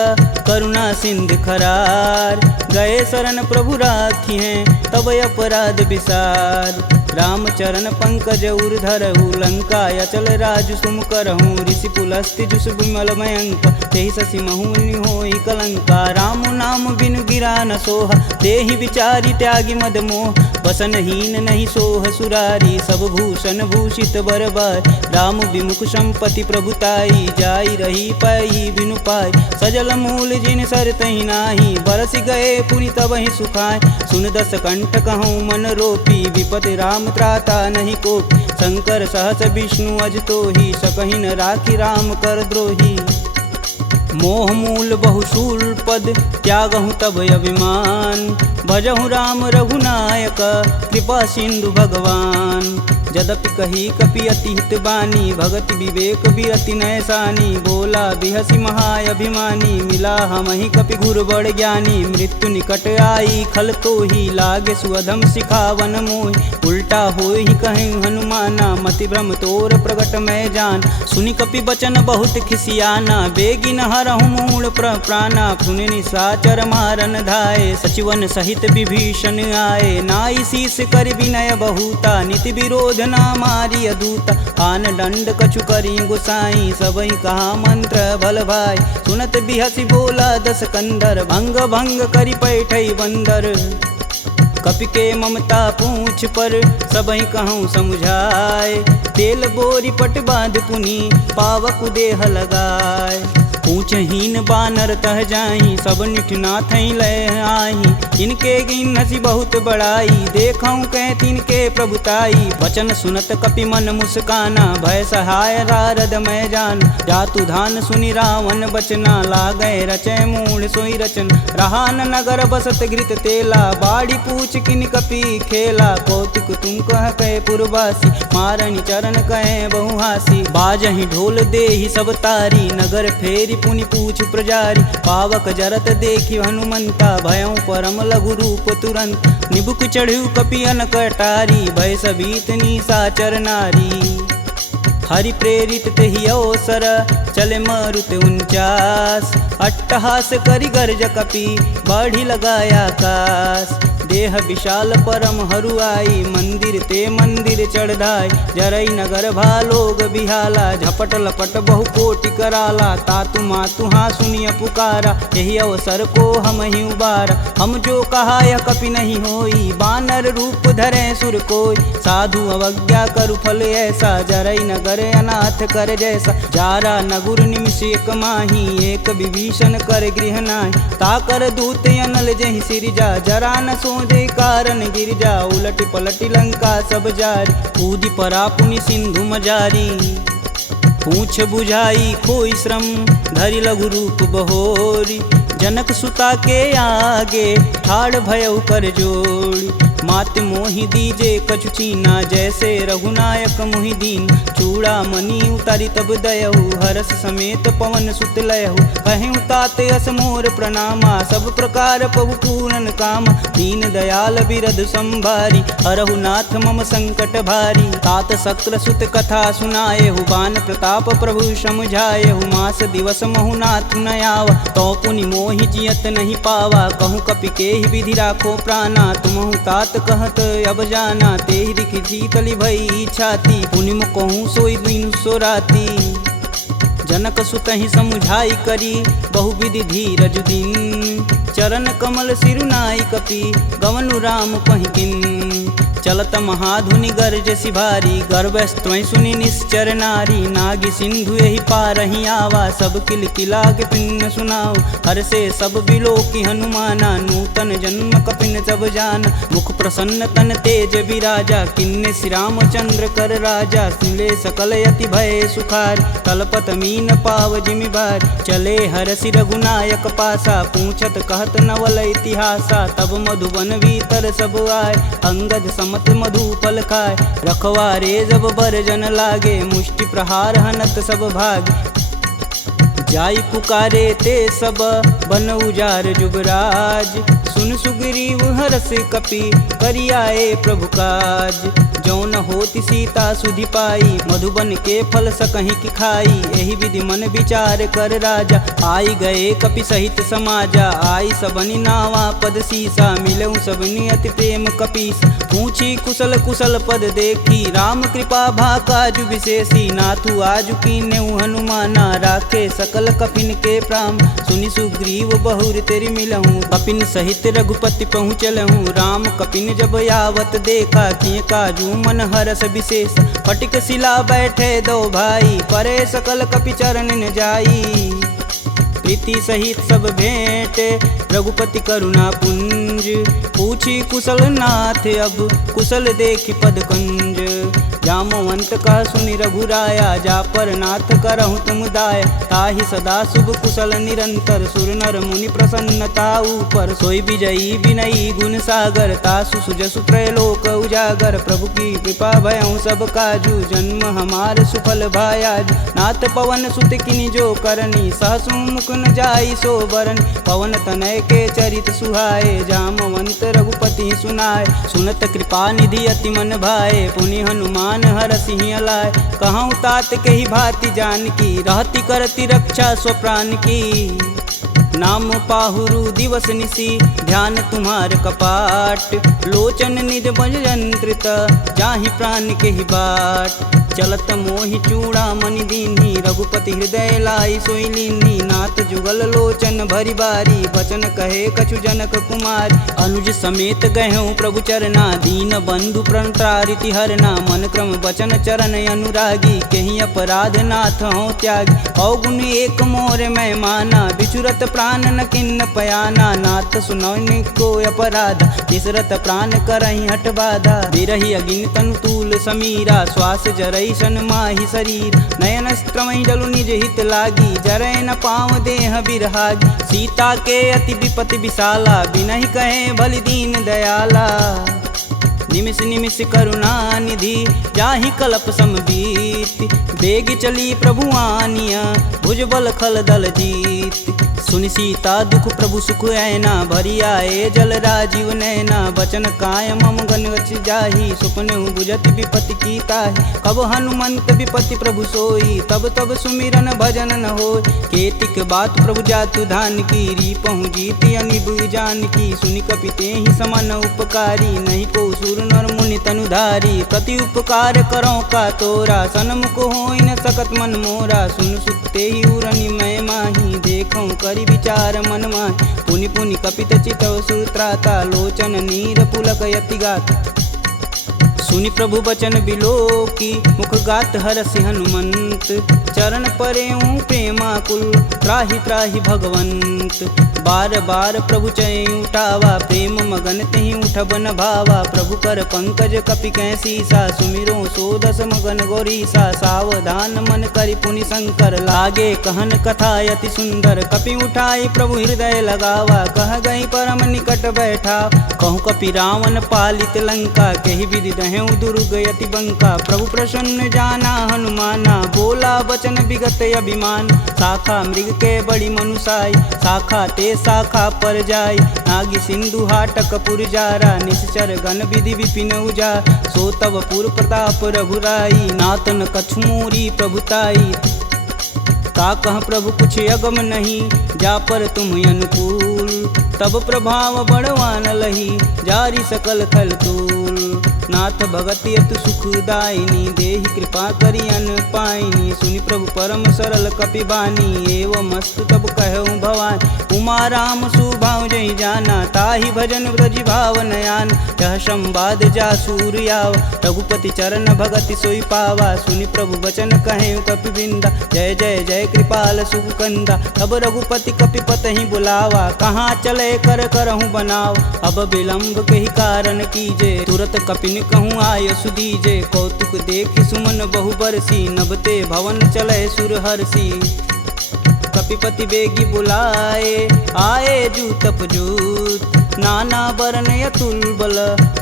करुणा सिंध खरार। गए शरण प्रभु राखी हैं, तब अपराध विसार। रामचरण पंकज उर धरहु, लंका अचल राजु सुम करहूँ। ऋषि पुलस्ति जुस विमल मयंक, तेहि शशि महुनि होई कलंका। राम नाम बिनु गिरा न सोहा, देहि विचारी त्यागी मद मोह। वसनहीन नहीं सोह सुरारी, सब भूषण भूषित बरबार। राम विमुख संपत्ति प्रभुताई, जाई रही पाई बिनु पाई। सजल मूल जिन सर तहि नाही, बरस गए पुनि तबहि सुखाय। सुन दस कंठ कहूँ मन रोपी, विपति राम त्राता नहीं कोपी। शंकर सहस विष्णु अज तोहि, सकहि न राखी राम कर द्रोही। मोह मूल बहुशूल पद, त्यागहु तब अभिमान। भजहु राम रघुनायक, कृपा सिंधु भगवान। यद्यपि कही कपि अति हित बानी, भगति विवेक बिरति नैसानी। बोला बिहसी महाअभिमानी, मिला हमहि कपि गुर बड़ ज्ञानी। मृत्यु निकट आई खल तो ही, लागे सुअधम सिखावन मोहि। उल्टा होई कहीं हनुमाना, मति भ्रम तोर प्रगट मैं जान। सुनि कपि बचन बहुत खिसियाना, बेगिन हरहु मूल प्राणा। सुनि निशाचर मारन धाये, सचिवन सहित विभीषण आए। नाई शीस कर विनय बहुता, नीति विरोध ना मारी अदूता। आन दंड कछु करी गुसाई, सबई कहा मंत्र भल भाई। सुनत बिहसी बोला दस कंदर, भंग भंग करि पैठई बंदर। कपि के ममता पूछ पर, सबई कहूँ समझाए। तेल बोरी पट बांध पुनी, पावक देह लगाए। पूछहीन बानर तह जाही, सब निठना थई लय आही। इनके गिन हसी बहुत बड़ाई, देखऊँ कह तिनके प्रभुताई। वचन सुनत कपि मन मुस्काना, भय सहाय रारद मैं जान। जातु धान सुनि रावण बचना, लागय रचय मूढ़ सोई रचन। रहान नगर बसत घृत तेला, बाड़ी पूछ किन कपि खेला। कौतुक तुम कह कहे पुरवासी, मारणी चरण कहे बहुहासी। बाजहि ढोल देहि सब तारी, नगर फेरी पुनि पूछ प्रजारी। पावक जरत देखि हनुमंता, भयउ परम लघु रूप तुरंत। निबुक चढ़ू कपियन कटारी, भय सबीत निशाचर नारी। हरि प्रेरित तेहि अवसर, चले मारुत 49। अट्टहास करि गर्ज कपि, बाढ़ी लगाया आकाश। देह विशाल परम हरुआई, मंदिर ते मंदिर चढ़ाई। जरई नगर भालोग बिहाला, झपट लपट बहु कोटि कराला। तातु मातु हाँ सुनिय पुकारा, यही अवसर को हम ही उबारा। हम जो कहा यह कपि नहीं होई, बानर रूप धरे सुर कोई। साधु अवज्ञा करु फल ऐसा, जरई नगर अनाथ कर जैसा। जारा नगुर निमिष एक माही, एक विभीषण कर गृह नाहि। ताकर दूत अनल जहि सिरजा, जरा न सोजे कारण गिरजा। उलटि पलटि लंका सब जारी, कूदि परा पुनि सिंधु मजारी। पूछ बुझाई खोई श्रम, धरि लघु रूप बहोरी। जनक सुता के आगे, ठाड़ भयउ कर जोड़ी। मात मोहि दीजे कछु चीना, जैसे रघुनायक मोहि दीन। चूड़ा मणि उतारी तब दयहु, हरस समेत पवन सुत लयहु। कहें तात यस मोर प्रणामा, सब प्रकार प्रभु पूरन काम। दीन दयाल बिरध संभारी, हरहु नाथ मम संकट भारी। तात शक्र सुत कथा सुनाएहु, बान प्रताप प्रभु समझाएहु। मास दिवस महु नाथ न आवा, तो पुनि मोहि जियत नहीं पावा। कहूँ कपि के ही विधि राखो प्राणा, तुमहु तात कहत अब जाना। तेहि दिखि शीतली भई छाती, पुनि कहूँ सोई दिन सो राती। जनक सुतहि समुझाई करी, बहुविधि धीरज दिन। चरण कमल सिरुनाई कपि, गवनु राम पहिकिन। चलत महाधुनि गर्ज सिभारी, गर्भस्त्वं सुनि निश्चर नारी। नागी सिंधु यही पारहि आवा, सब किल किलाग पिन्न सुनाओ। हर से सब बिलोकि हनुमाना, नूतन जन्म कपिन सब जान। मुख प्रसन्न तन तेज विराजा, किन्ने श्री रामचंद्र कर राजा। सिले सकल यति भय सुखार, तलपत मीन पाव जिमि भार। चले हरसि रघुनायक पासा, पूछत कहत नवल इतिहासा। तब मधुबन भीतर सब आए, अंगद मत मधुपल खाए। रखवारे जब बरजन लागे, मुष्टि प्रहार हनत सब भाग। जाई पुकारे ते सब, बन उजार जुबराज। सुन सुग्रीव हरस कपि, करियाए प्रभु काज। जौन होति सीता सुधि पाई, मधुबन के फल सकहि की खाई। एहि विधि मन विचार कर राजा, आई गए कपि सहित समाजा। आई सबनि नावा पद सीसा, मिलऊँ सबनि अति प्रेम कपीस। पूछी कुशल कुशल पद देखी, राम कृपा भाकाजु विशेषी। नाथु आजु कीन्यउ हनुमाना, राखे सकल कपिन के प्राम। सुनि सुग्रीव बहुर तेरि मिलहूँ, कपिन सहित रघुपति पहुँचलहूँ। राम कपिन जब यावत देखा, किए काजू मन हरस विशेष। फटिक शिला बैठे दो भाई, परे सकल कपि चरण न जाई। प्रीति सहित सब भेंट, रघुपति करुणा पुंज। पूछी कुशल नाथ अब, कुशल देखि पद कंज। जामवंत कह सुनि रघुराया, जा पर नाथ करहु तुम दाया। ताहि सदा शुभ कुशल निरंतर, सुर नर मुनि प्रसन्नता ऊपर। सोई विजयी विनयी गुण सागर, तासु सुजसु त्रैलोक उजागर। प्रभु की कृपा भयउ सब काजू, जन्म हमार सुफल भायाज। नाथ पवन सुत किनि जो करनी, सहसु मुख न जाई सो बरन। पवन तनय के चरित सुहाए, जामवंत रघुपति सुनाए। सुनत कृपा निधि अति मन भाए, पुनि हनुमान हर सिंह लाए। कहूँ तात के ही भांति जानकी, रहती करती रक्षा स्वप्राण की। नाम पाहुरु दिवस निसी, ध्यान तुम्हार कपाट। लोचन निज बज यंत्रित, जाहि प्राण के ही बाट। चलत मोहि चूड़ामणि दीन्ही, रघुपति हृदय लाई सोई लीन्ही। नाथ जुगल लोचन भरी बारी, बचन कहे कछु जनक कुमार। अनुज समेत गहूँ प्रभु चरना, दीन बंधु प्रणतारिति हरना। मन क्रम बचन चरण अनुरागी, कहीं अपराध नाथ हो त्यागी। अवगुण एक मोर मैं माना, बिचुरत प्राण न किन्न पयाना। नाथ सुनौनि को अपराध, तिसरत प्राण करहि हठ बाधा। बिरहि अगिन तनु तूल समीरा, श्वास जरई सन माहि शरीर। नयन स्त्रमहि जलु निज हित लागी, जरै न पाँव देह बिरहागी। सीता के अति विपति विशाला, बिनहि कहे बलि दीन दयाला। निमिष निमिष करुणा निधि, जाहि कल्प समबीत। बेग चली प्रभु आनिया, भुजबल खल दल जीत। सुनि सीता दुख प्रभु सुख ऐना, भरी आए जल राजीव नैना। बचन काय मम गन गच जाहि, सुपने बुझत विपति की ताहि। कब हनुमंत विपति प्रभु सोई, तब तब सुमिरन भजन न होय। केतिक बात प्रभु जातु धान की, रीपहु जीति अनिब जानकी। सुनि कपि तेहि समान उपकारी, नहीं को सुर नर मुनि तनुधारी। प्रति उपकार करो का तोरा, सन्मुख होई न सकत मन मोरा। सुन सुते ही उरनि मैं माही, देखूं करि विचार मन माहि। पुनि पुनि कपित चितव सुत्राता, लोचन नीर पुलक यति गात। सुनि प्रभु बचन बिलोकी, मुख गात हरसि हनुमंत। चरण परेऊँ प्रेमाकुल, त्राहि त्राहि भगवंत। बार बार प्रभु चय उठावा, प्रेम मगन तेहि उठब न भावा। प्रभु कर पंकज कपि कै सीसा, सुमिरो सो दस मगन गौरीसा। सावधान मन करि पुनि शंकर, लागे कहन कथा अति सुंदर। कपि उठाई प्रभु हृदय लगावा, कह गई परम निकट बैठा। कहूँ कपि रावण पालित लंका, केहि विधि दहें दुर्ग यति बंका। प्रभु प्रसन्न जाना हनुमाना, बोला बचन विगत अभिमान। शाखा मृग के बड़ी मनुसाई, शाखा ते शाखा पर जाई। नागी सिंधु हाटक पुर जारा, निश्चर गण विधि विपिन उजार। सो तब पुर प्रताप रघुराई, नातन कछु मोरी प्रभुताई। का कह प्रभु कुछ अगम नहीं, जा पर तुम अनुकूल। तब प्रभाव बड़वान लही, जारी सकल खल तूल। नाथ भगति अतु सुखदायिनी, देहि कृपा करि अन पाइनी। सुनि प्रभु परम सरल कपि बानी, एवं मस्तु तब कहूँ भवानी। उमा राम सुभाव जहि जाना, ताहि भजन ब्रज भाव नयान। यह संवाद जासूर आवा, रघुपति चरण भगति सोई पावा। सुनि प्रभु बचन कहें कपि बिंदा, जय जय जय कृपाल सुख कंदा। तब रघुपति कपि पतहि बुलावा, कहाँ चले कर करहूँ बनाव। अब विलंब के ही कारण कीजे, तुरत कपिन कहूँ आय सुदीजे। कौतुक देखि सुमन बहु बरसी, नभते भवन चले सुर हर्षि। कपिपति बेगी बुलाए, आए जूतप जूत। नाना बरन अतुल बल,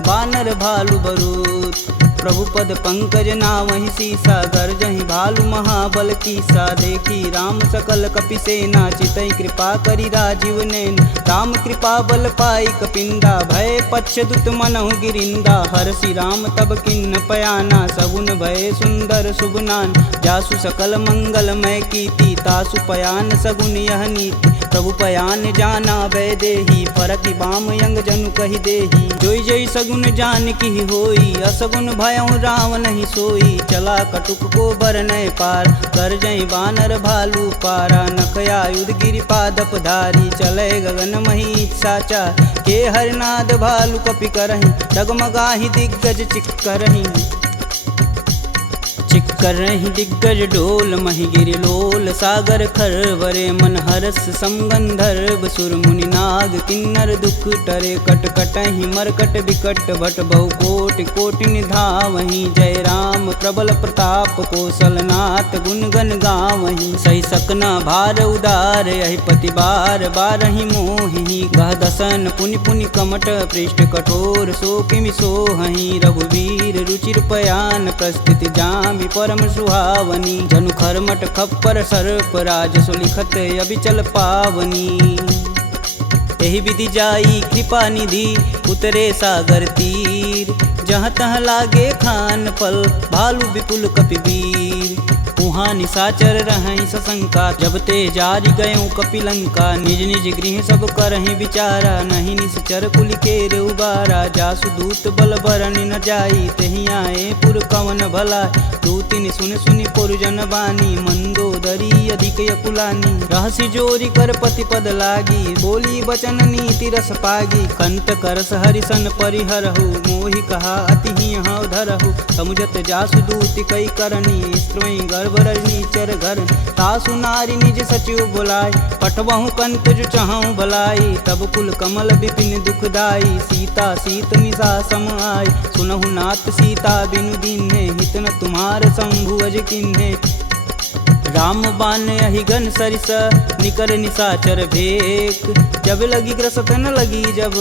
बानर भालु बरूत। प्रभु पद पंकज नावहि सीसा, गर्जहि भालु महाबल कीसा। देखी राम सकल कपि सेना, चितई कृपा करि राजीव नैन। राम कृपा बल पाई कपिंदा, भय पच्छ दुत मनहु गिरिंदा। हरसि राम तब किन्न पयाना, सगुन भय सुंदर शुभ नान। जासु सकल मंगलमय कीर्ति, तासु पयान सगुन यह नीति। प्रभु पयान जाना भय देही, फरकि बाम यंग जनु कहि देही। जोई जोई सगुन जान की होई, असगुन भयउ रावण ही सोई। चला कटुक को बरनय पार, कर जय बानर भालू पारा। नखया युध गिरि पादप धारी, चले गगन मही साचा। के हरनाद भालू कपि करहि, डगमगाहि दिग्गज चिक्करहि। चिक्करहि दिग्गज डोल, महि गिरि लोल सागर खरवरे। मन हरस समगंधर्व सुर मुनि नाग किन्नर दुख टरे कट कटहि मरकट विकट भट बहु कोटि कोटि निधावहि जय राम प्रबल प्रताप कौशलनाथ गुण गण गावहि सही सकना भार उदार यही पति बार बारहि मोहि गह दसन पुनि पुनि कमट पृष्ठ कठोर सो किमि सोहहि रघुवीर रुचिर पयान प्रस्थिति जामि परम सुहावनी जनु खरमट खप्पर सर्प राज सुलिखत अबिचल पावनी एहि विधि जाई कृपा निधि उतरे सागर तीर जहाँ तहाँ लागे खान पल भालू विपुल कपिवीर उहाँ निशाचर रहहि सशंका जब ते जारि गयों कपिलंका निज निज गृह सब करहि विचारा नहीं निश्चर कुल केर उबारा जासु दूत बल बरनि न जाई तेहि आए पुर कवन भला दूतिन सुन सुनि पुरजन बानी मंदोदरी अधिक यकुलानी रहसि जोरी कर पति पद लागी बोली बचन नीति रस पागी कंत करस हरिसन परिहरहु मोहि कहा अति हौ धरहु समुझत जासु दूति कई करनी स्त्रोई गर्भ रजनीचर घर तासु नारी निज सचिव बुलाय पठवहु कंत जो चहु भलाई तब कुल कमल विपिन दुखदाई सीता सीत निशा सम आय सुनहु नाथ सीता बिनु दीन्हे हित न तुम्हार शंभु अज किन्हे राम बान अहिगन सरिस निकर निशाचर भेक जब लगी ग्रसत न लगी जब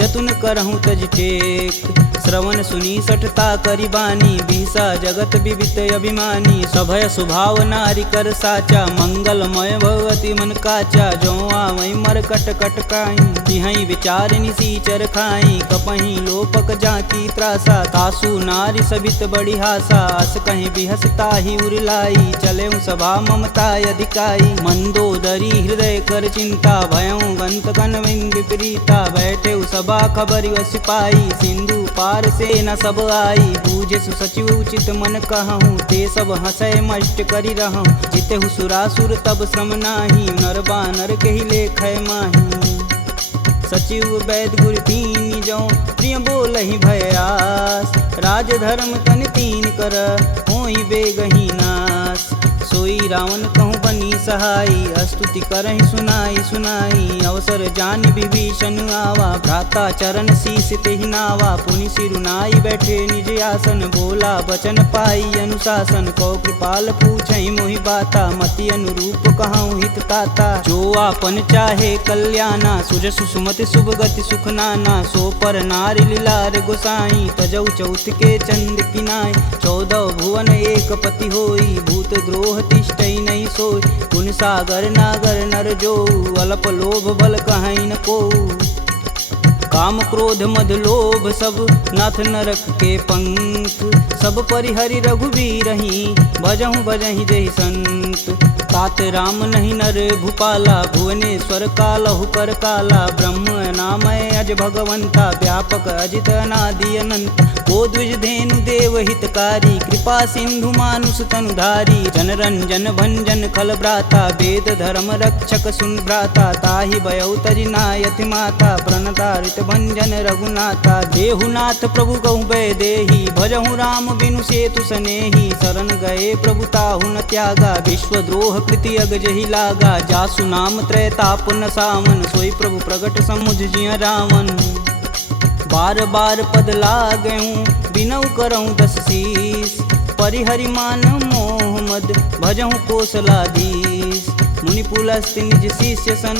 जतुन करहूँ तज टेक श्रवण सुनी सठता करी बानी बिहसा जगत विवित अभिमानी सभय स्वभाव नारी कर साचा मंगलमय भगवती मन काचा जो आवै मर कट कट काई जिहई विचार निसीचर खाई कपही लोपक जाकी त्रासा तासु नारी सबित बड़ी हासा अस कहीं बिहसता ही उरलाई चले सभा ममता अधिकाई मंदोदरी हृदय कर चिंता भयं गंत कन विपरीता बैठे सभा खबर सिपाही सिंधु पार से न सब आई बूझे सुसचिव उचित मन कहूँ ते सब हंसय मष्ट करी रहूँ जिते सुरासुर तब श्रम नाही नर बानर के ही लेख माही सचिव वैद गुरु तीन जो प्रिय बोल ही भयास राज धर्म तन तीन कर होई बेगही नास सोई रावण कहूँ बनी सहाई स्तुति करहि सुनाई सुनाई अवसर जान विभीषण आवा भ्राता चरण शीस तेहि नावा पुनि सिरुनाई बैठे निज आसन बोला बचन पाई अनुशासन कौ कृपाल पूछहि मोहि बाता मति अनुरूप कहूँ हित ताता जो आपन चाहे कल्याणा सुजस सुमति शुभ गति सुख नाना सो पर नारी लीलार गोसाई तजौ चौथ के चंद किनाय 14 भुवन एक पति होई भूत द्रोह तिष्ठई नहीं सोई गुण सागर नागर नर जो अल्प लोभ बल कहीं न को काम क्रोध मद लोभ सब नाथ नरक के पंख सब परिहरि रघुवीर ही भजहु भजहि जहि संत तात राम नहीं नर भूपाला भुवनेश्वर कालहु कर काला ब्रह्म नामय अज भगवंता व्यापक अजित अनादि अनंत को द्विज धेनु देव हितकारी कृपा सिंधु मानुष तनुधारी जन रंजन भंजन खल भ्राता वेद धर्म रक्षक सुन भ्राता ताहि भयउ तजि नायति माता प्रणतारित भंजन रघुनाथा देहुनाथ प्रभु गहु भय देहि भजहु राम बिनु सेतु सनेहि शरण गए प्रभु ताहु न त्यागा विश्वद्रोह कृति अग जहि लागा जासु नाम त्रैताप न सावन सोई प्रभु प्रगट समुझ जिय रावण बार बार पद लागऊं बिनऊ करऊं 10 शीस परिहरि मान मोह मद भजहु कोसलाधीश मुनि पुलस्त्य निज शिष्य सन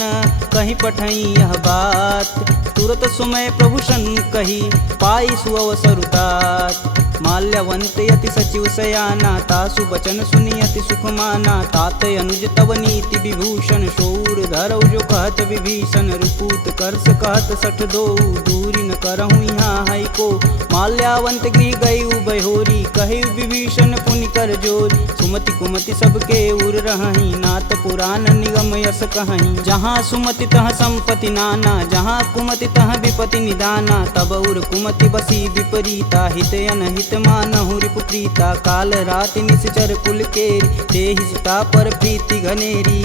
कहीं पठई यह बात तुरत सुमय प्रभु सन कही पाई सुअवसरुतात माल्यवंत यति सचिव सयाना तासु बचन सुनि अति सुख माना तात अनुज तव नीति विभूषण शौर धरऊ जो कहत विभीषण रुपूत करस कहत सठ दो दूरी न करहु यहाँ है को माल्यावंत गृह गई बहोरी कही विभीषण पुनि कर जोरी सुमति कुमति सबके उर रही नाथ पुराण निगम यस कहीं जहाँ सुमति तह संपत्ति नाना जहाँ कुमति तह विपति निदाना तब उर कुमति बसी विपरीता हित अनहित मानहु रिपुप्रीता काल राति निश्चर कुल केरी तेहि सुता पर प्रीति घनेरी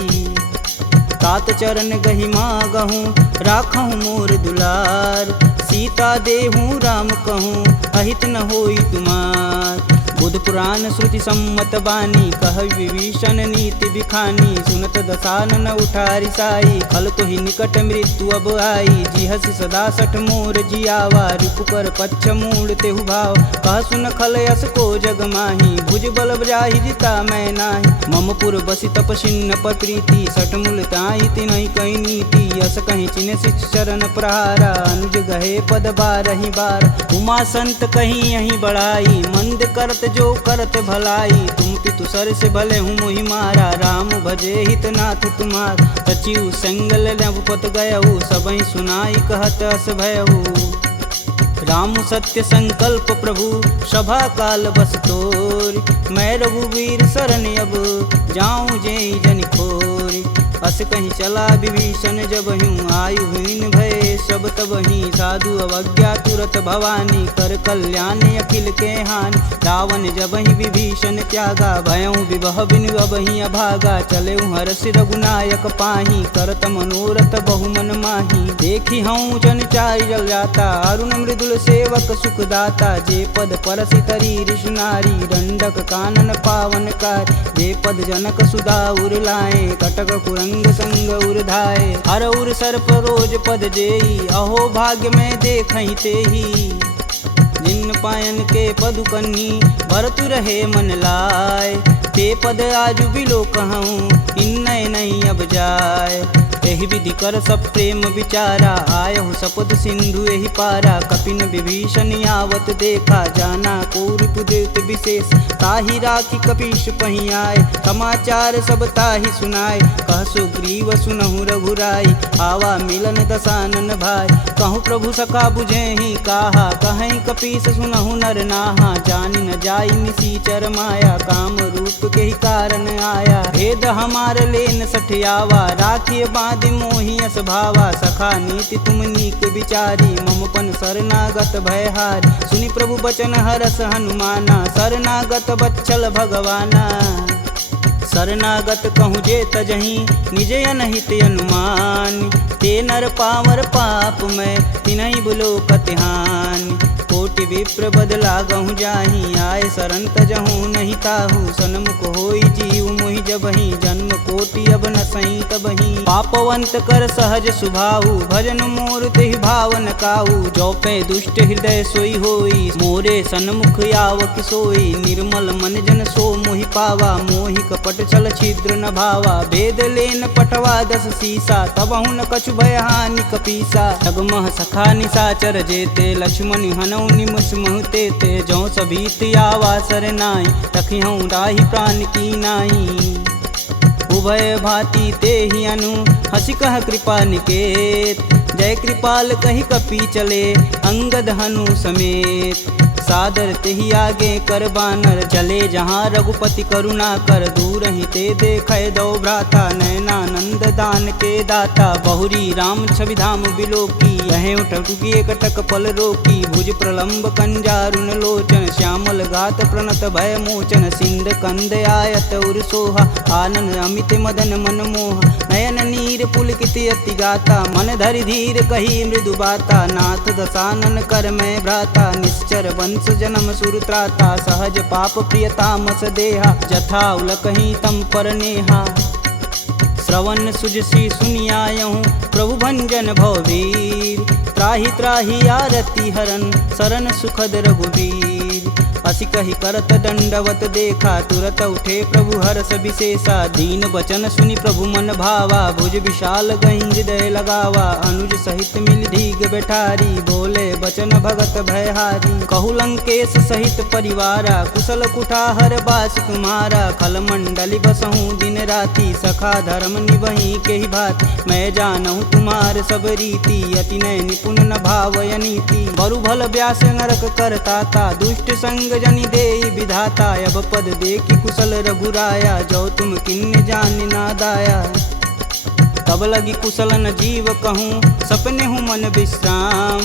तात चरण गहि मागहूँ राखहूँ मोर दुलार सीता देहूँ राम कहूँ अहित न होई तुमार बुध पुराण श्रुति सम्मत बानी, कह विभीषण नीति बिखानी। सुनत दसानन उठारी साई, खल तो ही निकट मृत्यु अब आई। जिहसि सदा सठ मोर जियावा, रिपुकर पच्छ मूड़ तेहु भाव। कह सुन खल यस को जग माही, भुज बल जाहि जिता मैं नाही। मम पुर बसि तपसिन्न पर प्रीति, सठ मूल ताहि तिन्हि कही नीति। यस कहीं चिन्ह शिष चरण प्रहारा, अनुज गहे पद बारहि बार। उमा संत कहीं यही बढ़ाई, मंद करत जो करत भलाई। तुम पितु सर से भले हूँ मोहि मारा, राम भजे हित नाथ तुम्हार। सचिव संगल नवपत गयहु, सबहि सुनाई कहत अस भयहु। राम सत्य संकल्प प्रभु, सभा काल बस तोरि। मैं रघुवीर शरण अब, जाऊं जेहि जनि खोरि। अस कहीं चला विभीषण जब हूँ, आयुहीन भय सब तबहि। साधु अवज्ञा तुरत भवानी, कर कल्याण अखिल के हानि। रावण जबहि विभीषण त्यागा, भयउ विभह बिनु अबहि अभागा। चलेउ हरष रघुनायक पाही, करत मनोरथ बहु मन माही। देखी हूँ जन चारि जल जाता, अरुण मृदुल सेवक सुखदाता। जे पद परसि तरी ऋषि नारी, दंडक कानन पावन कार। जे पद जनक सुधा उर लाए, कटक कुरंग संग उर्धाए। हर उर सर्प रोज पद जेई, अहो भाग्य में देखहि तेहि। जिन पायन के पदु कन्ही, भरतु रहे मन लाय। ते पद आजु बिलो कहूँ, इन्नय नहीं अब जाय। एहि विधि कर सब प्रेम विचारा, आयहु सपद सिंधु एहि पारा। कपिन विभीषण आवत देखा, जाना कौरव देत विशेष। ताहि राखी कपीश पहि आए, समाचार सब ताहि सुनाए। कह सुग्रीव सुनहु रघुराई, आवा मिलन दसानन भाई। कहूँ प्रभु सखा बुझेहि काहा, कहीं कपीस सुनहु नर नाहा। जानि न जाई निसीचर माया, काम रूप के ही कारण आया। भेद हमार लेन सठियावा, राखिए बांधि मोहि यस भावा। सखा नीति तुम नीक विचारी, ममपन शरणागत भयहारी। सुनि प्रभु बचन हरस हनुमाना, शरणागत बच्चल भगवाना। शरणागत कहूँ जे तजहि, निज अनहित अनुमान। ते नर पावर पाप में, तिन्हि बुलोकत हानि। कोटि विप्र बदला गहूँ जाहि, आए शरण तजहूँ नहीं ताहू। सन्मुख होई जीव मोहि जबहि, जन्म कोटि अब न सही तबहि। पापवंत कर सहज सुभाऊ, भजन मोर तेहि भावन काऊ। जो पे दुष्ट हृदय सोई होई, मोरे सन्मुख आव किसोई। निर्मल मन जन सो मोहि पावा, मोहि कपट छल छिद्र न भावा। भेद लेन पटवा दस सीसा, तबहु न कछु भय हानि कपीसा। जगमह सखा निशाचर जेते, लक्ष्मण हनौ निमस महते ते। जौ सभीत आवा सरनाई, रखिहूँ राहि प्राण की नाई। उभय भांति ते ही अनु, हंसी कह कृपा निकेत। जय कृपाल कही कपी चले, अंगद हनु समेत। सादर तेहि आगे कर बानर, चले जहाँ रघुपति करुणा कर। दूर ही ते देखे दो भ्राता, नयनानंद दान के दाता। बहुरी राम छवि धाम बिलोकी, यह उठुकी एकटक पल रोकी। भुज प्रलंब कंजारुन लोचन, श्यामल गात प्रणत भय मोचन। सिंध कंद आयत उर सोहा, आनन अमित मदन मन मोह। नयन नीर पुलकित अति गाता, मन धरि धीर कही मृदु बाता। नाथ दसानन कर मैं भ्राता, निश्चर वंश जन्म सुर त्राता। सहज पाप प्रियतामस देहा, जथा उलकहि तम पर नेहा। श्रवण सुजसी सुनियायहूँ, प्रभु भंजन भववीर। त्राहि त्राहि आरती हरन, शरण सुखद रघुवीर। असी कही करत दंडवत देखा, तुरत उठे प्रभु हरष विशेषा। दीन बचन सुनि प्रभु मन भावा, भुज विशाल गहि हृदय लगावा। अनुज सहित मिल धीग बैठारी, बोले बचन भगत भयहारी। कहु लंकेश सहित परिवारा, कुशल कुठाहर बास तुम्हारा। खल मंडली बसहूँ दिन राति, सखा धर्म निबहि के ही भात। मैं जानहूँ तुम्हार सब रीति, अति नय निपुण न भावय नीति। बरु भल व्यास नरक करताता, दुष्ट संग जनि देई विधाता। अब पद देखी कुशल रघुराया, जो तुम किन्न जान ना दाया। तब लगी कुशल न जीव कहूँ, सपने हूँ मन विश्राम।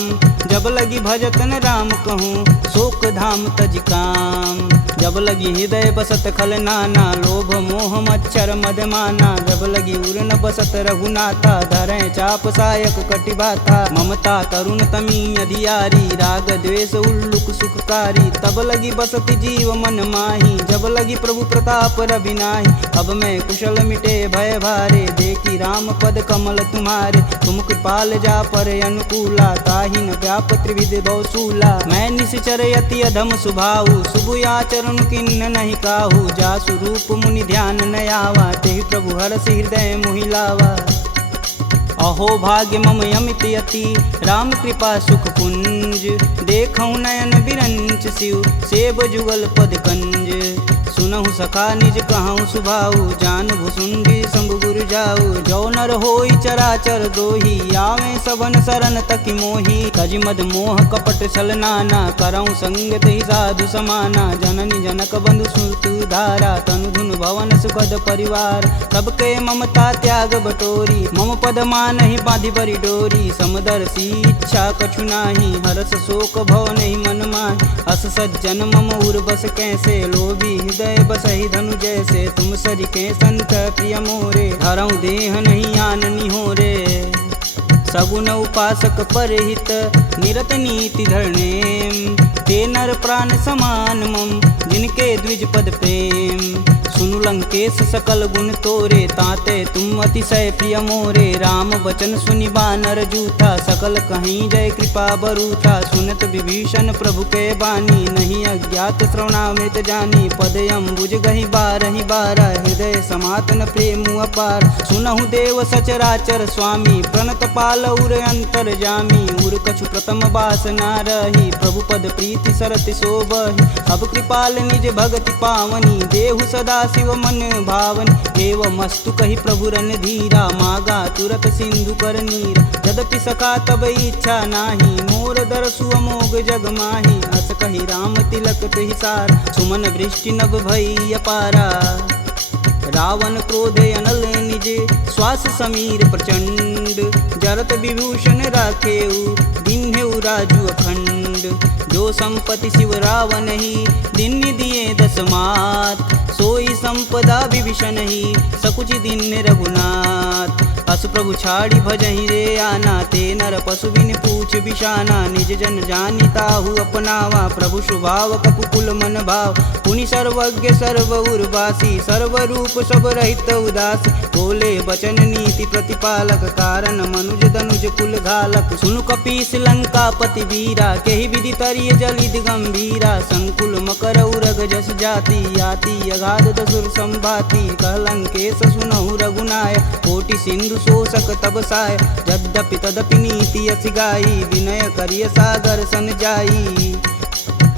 जब लगी भजतन राम कहूँ, शोक धाम तज काम। जब लगी हृदय बसत खल नाना, लोभ मोह मच्छर मदमाना, जब लगी उर न बसत रघुनाथा, धरें चाप सायक कटिबाथा, ममता करुण तमी अधियारी, राग द्वेष उल्लुक सुखकारी, तब लगी बसत जीव मन माही, जब लगी प्रभु प्रताप रविनाही, अब मैं कुशल मिटे भय भारे, देखी राम पद कमल तुम्हारे, तुम कृपाल जा पर अनुकूला, ताहि न व्याप त्रिविध बहुसूला, मैं निश्चर यति अधम सुभाऊ, शुभ आचरण किन्न नहीं काहू, जासु रूप मुनि ध्यान न आवा, तेहि प्रभु हरष हृदय मोहि लावा। अहो भाग्य मम यमित यति, राम कृपा सुख पुंज, देखऊँ नयन बिरंच शिव, सेब जुगल पद कंज, सुनहु सखा निज कहूँ सुभाऊ, जान भुसुंडी शंभु गुरु जाऊ, जो नर होई चराचर द्रोही, आवे सबन शरण तकि मोही, तज मद मोह कपट छल नाना, करऊँ संगत ही साधु समाना, जननी जनक बंधु सुत धारा, तनु धुन भवन सुखद परिवार, सबके ममता त्याग बटोरी, मम पद मानहि बांधि बरी डोरी, समदर्शी इच्छा कछु नाही, हरस शोक भव नहीं मन माहि, अस सज्जन मम उर बस कैसे, लोभी हृदय बसहि धनु जैसे, तुम सरिके संत प्रिय मोरे, धरऊँ देह नहीं आननी हो रे, सगुन उपासक परहित, निरत नीति धरणेम, ते नर प्राण समान मम, जिनके द्विज पद प्रेम, सुनु लंकेश सकल गुण तोरे, ताते तुम अतिशय प्रिय मोरे, राम बचन सुनि बानर जूथा, सकल कहीं जय कृपा बरूथा, सुनत विभीषण प्रभु के बानी, नहीं अज्ञात श्रवणामृत जानी, पद अम्बुज गहि बारहि बारा, हृदय समातन प्रेम अपार, सुनहु देव सचराचर स्वामी, प्रणत पाल उर अंतर जामी, उर कछु प्रथम बास ना रही, प्रभु पद प्रीति सरति शोभहि, अब कृपाल निज भगति पावनी, देहु सदा शिव मन भावन, एवं मस्तु कही प्रभु रन धीरा, मागा तुरत सिंधु कर नीर, यद्यपि सका तब इच्छा नाही, मोर दरसु अमोघ जग माही, अस कही राम तिलक तुहिसार, सुमन वृष्टि नभ भई अपारा, रावण क्रोध अनल निज, श्वास समीर प्रचंड, जरत विभूषण राखेऊ, दिन्हेऊ राजु अखंड, जो संपत्ति शिव रावण ही, दिन दिए दस मात, सोई संपदा विभीषण ही, सकुच दिन रघुनाथ, अस प्रभु छाड़ी भजहि रे आना, ते नर पशु बिन पूछ बिशाना, निज जन जानि ताहु अपनावा, प्रभु स्वभाव कपुकुल मन भाव, पुनि सर्वज्ञ सर्व उर्वासी, सर्व रूप सब रहित उदासी, बोले बचन नीति प्रतिपालक, कारण मनुज धनुज कुल घालक, सुनु कपीस लंकापति वीरा, केहि विधि तरिय जलिद गंभीरा, संकुल मकर उरग जस जाति, याति अगाध दसुर संभाति, कहलंकेश सुनहु रघुनाय, कोटि सिंधु शोषक तब साय, यद्यपि तदपि नीति अति गाई, विनय करिय सागर सन जाई,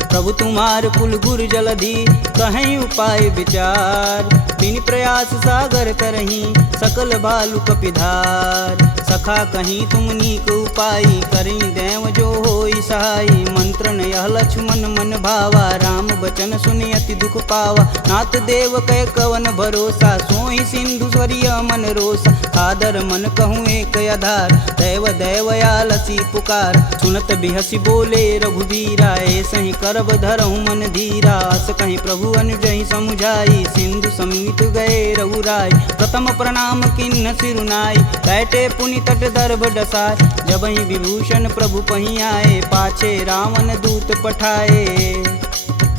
प्रभु तुम्हार कुल गुर जलधि, कहीं उपाय विचार, बिन प्रयास सागर तरही, सकल भालु कपिधार, सखा कहीं तुम नीक उपाय, करी देव जो होई सहाई, मंत्रन यह लक्ष्मण मन भावा, राम बचन सुनि अति दुख पावा, नाथ देव कै कवन भरोसा, सोई सिंधु स्वरिय मन रोसा, आदर मन कहूँ एक आधार, दैव दैवयालसी पुकार, सुनत बिहसी बोले रघुबीरा, ऐसे ही करब धरहु मन धीरा, अस कहीं प्रभु अनुजहि समुझाई, सिंधु समीत गए रघुराय, प्रथम प्रणाम किन्न सिरुनाई, बैठे पुनि तट दर्भ डसाय, जबहि विभूषण प्रभु पही आए, पाछे रावण दूत पठाए,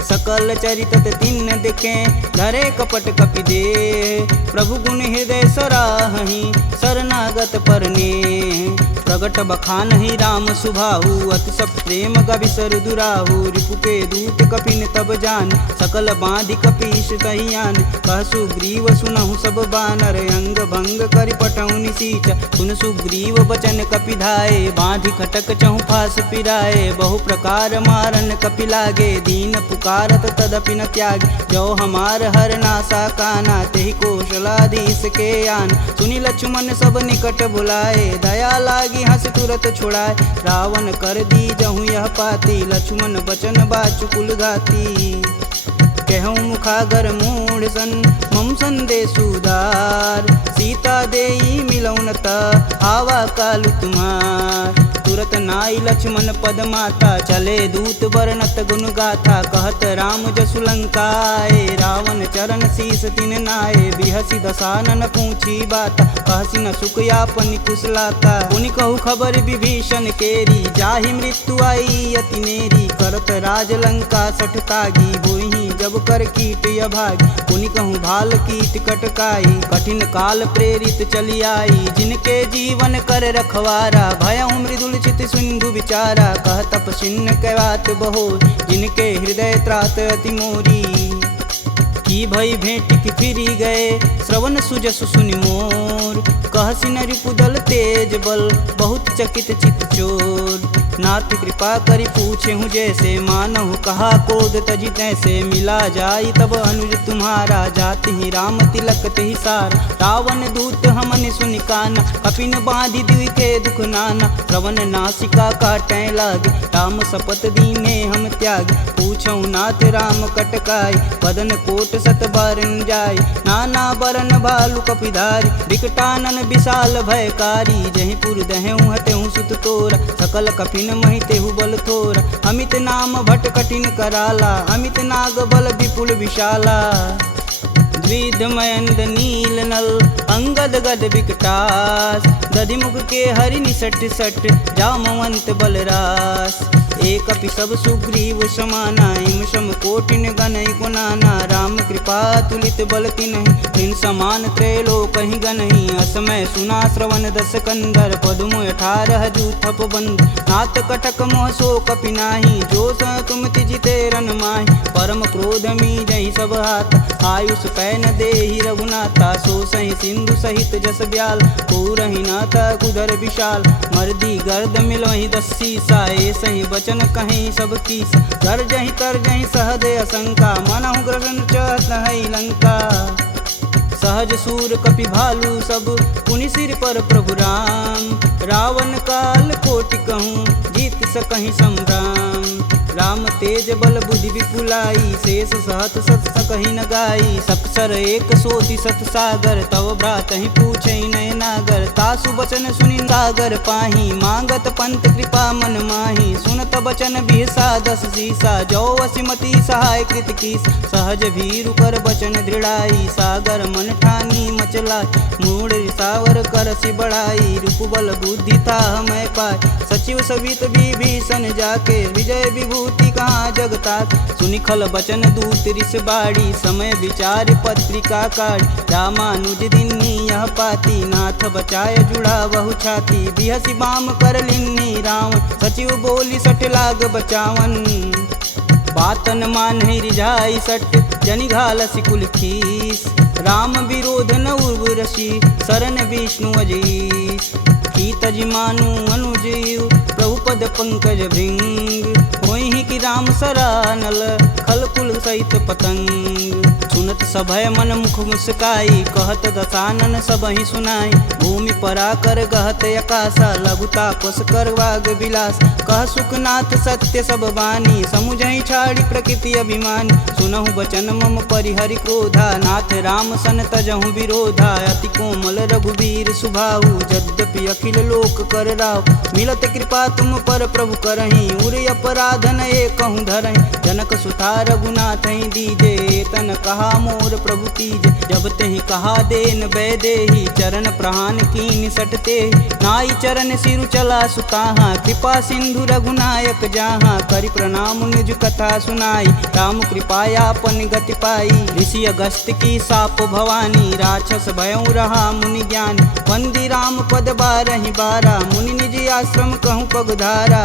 सकल चरित तिन्न दिखे, धरे कपट कपि दे, प्रभु गुण हृदय सराहि, शरणागत परने, प्रगट बखानहि राम सुभाहु, अति सब प्रेम गविसर दुराहु, रिपु के दूत कपिन तब जान, सकल बांधि कपीश कहियान, कह सुग्रीव सुनहु सब बानर, अंग भंग करि पटौनि निसीच, सुन सुग्रीव बचन कपिधाए, बांधि खटक चहु फास पिराए, बहु प्रकार मारन कपि लागे, दीन पुकारत तदपि न त्यागे, जो हमार हर नासा काना, तेहि कौशलाधीश के आन, सुनि लक्ष्मण सब निकट बुलाए, दया लागी हंस तुरत छुड़ाए, रावण कर दी जहूँ यह पाती, लक्ष्मण बचन बाचुकुल घाती, कहूँ मुखागर मूढ़ सन, मम संदेश उदार, सीता देई मिलौन ता, आवा कालु तुम्हार, तुरत नाई लक्ष्मण पद माता, चले दूत वर्णत गुण गाथा। कहत राम जसु लंकाए, रावण चरण शीस तिन नाये। बिहसी दसानन पूछी बात, कहसी न सुख यापन कुशलाता। पुनि कहु खबर विभीषण केरी, जाहि मृत्यु आई अति नेरी। करत राज लंका सठ तागी, होई जब कर कीट अभागी। पुनि कहूँ भाल कीट कटकाई, कठिन काल प्रेरित चली आई। जिनके जीवन कर रखवारा, भयउ मृदुल चित सिंधु विचारा। कह तपसिन्न कहवात बहो, जिनके हृदय त्रात अति मोरी। की भई भेंट की फिरी गए, श्रवण सुजस सुनि मोर। कहसी न रिपुदल तेज बल, बहुत चकित चित चोर। नाथ कृपा करि पूछे हूँ जैसे, मानहु कहा क्रोध तजि तैसे। मिला जाई तब अनुज तुम्हारा, जाति ही राम तिलक तेहि सार। रावण दूत हमन सुनि काना, कपिन बांधि दिव्य के दुख नाना। श्रवण नासिका काटै लागे, राम शपथ दीने हम त्याग। पूछऊ नाथ राम कटकाई, बदन कोट सत बारन जाय। नाना बरन भालु कपिधारी, विकटानन विशाल भयकारी। जहि पुर दहु हतेहु सुत तोरा, सकल कपिन महि तेहु बल थोरा। अमित नाम भट कठिन कराला, अमित नाग बल विपुल विशाला। द्विध मयंद नील नल, अंगद गद विकटास। दधिमुख के हरि निसट सट, जामवंत बलरास। एक अपि सब सुग्रीव समाना, इम सम कोटिन गनहि गुनाना। राम कृपा तुलित बल तिन्हि, तिन समान त्रैलोक ही गनहि। असमय सुना श्रवण दस कंदर, पदुम 18 जूथप बंद। नाथ कटक मोह सो कपि नाही, जो स तुम तिजिते रन माहि। परम क्रोध मी जहि सब हाथ, आयुष पै न देहि रघुनाथा। सो सहि सिंधु सहित जस ब्याल, पूरहि नाथ कुधर विशाल। मर्दी गर्द मिलहि 10 सीसा, सही बचन कहीं सब कीस। गर्जहि तरजहि सहदे असंका, मनहु ग्रसन चहत है लंका। सहज सूर कपि भालू सब, पुनि सिर पर प्रभु राम। रावण काल कोटि कहूँ, जीत सकहि संग्राम। राम तेज बल बुद्धि विपुलाई, शेष सहत सत सकहि न गाई। सपसर एक सोति सत सागर, तव भ्रातहि पूछहि नय नागर। तासु बचन सुनि सागर पाही, मांगत पंत कृपा मन माही। सुनत बचन बिहसा 10 सीसा, जो वसिमति सहाय कृत कीस। सहज भीरु कर बचन दृढ़ाई, सागर मन ठानी मचला। मूढ़ रिसावर करसि बढ़ाई, रूप बल बुद्धि था मैं पाय। सचिव सवित विभीषण जाके, विजय विभूति कहाँ जगतात। सुनि खल बचन दूत रिस बाड़ी, समय विचार पत्रिका काढ़। रामानुज दिन्नी यह पाती, नाथ बचाय जुड़ा बहु छाती। बिहसी बाम कर लिन्नी रावण, सचिव बोली सठ लाग बचावन। बातन मान्हि रिझाई सट, जनि घालसि कुल खीस। राम विरोध न उर्वरसि, शरण विष्णु अजीस। की तजि मानु अनुजीव, प्रभु पद पंकज भृंग। होहि कि राम सरानल, खल कुल सहित पतंग। सुनत सभय मन मुख मुस्काई, कहत दसानन सबहि सुनाई। भूमि परा कर गहत अकासा, लघुता पस कर वाग विलास। कह सुखनाथ सत्य सब बानी, समुझहि छाड़ी प्रकृति अभिमानी। सुनहु बचन मम परिहरि क्रोधा, नाथ राम सन तजहु विरोधा। अति कोमल रघुवीर सुभाऊ, यद्यपि अखिल लोक कर राव। मिलत कृपा तुम पर प्रभु करहि, उर अपराधन एकहु धरहि। जनक सुता रघुनाथ ही दीजे, तन कहा मोर प्रभु कीजे। जब तेहि कहा देन बैदेही, चरण प्रहान कीन सटते। नाई चरण सिरु चला सुताहा, कृपा सिंधु रघुनायक जहाँ। करि प्रणाम निज कथा सुनाई, राम कृपायापन गति पाई। ऋषि अगस्त की साप भवानी, राक्षस भयउ रहा मुनि ज्ञानी। वंदी राम पद 12 बारा, मुनि निज आश्रम कहूँ पगधारा।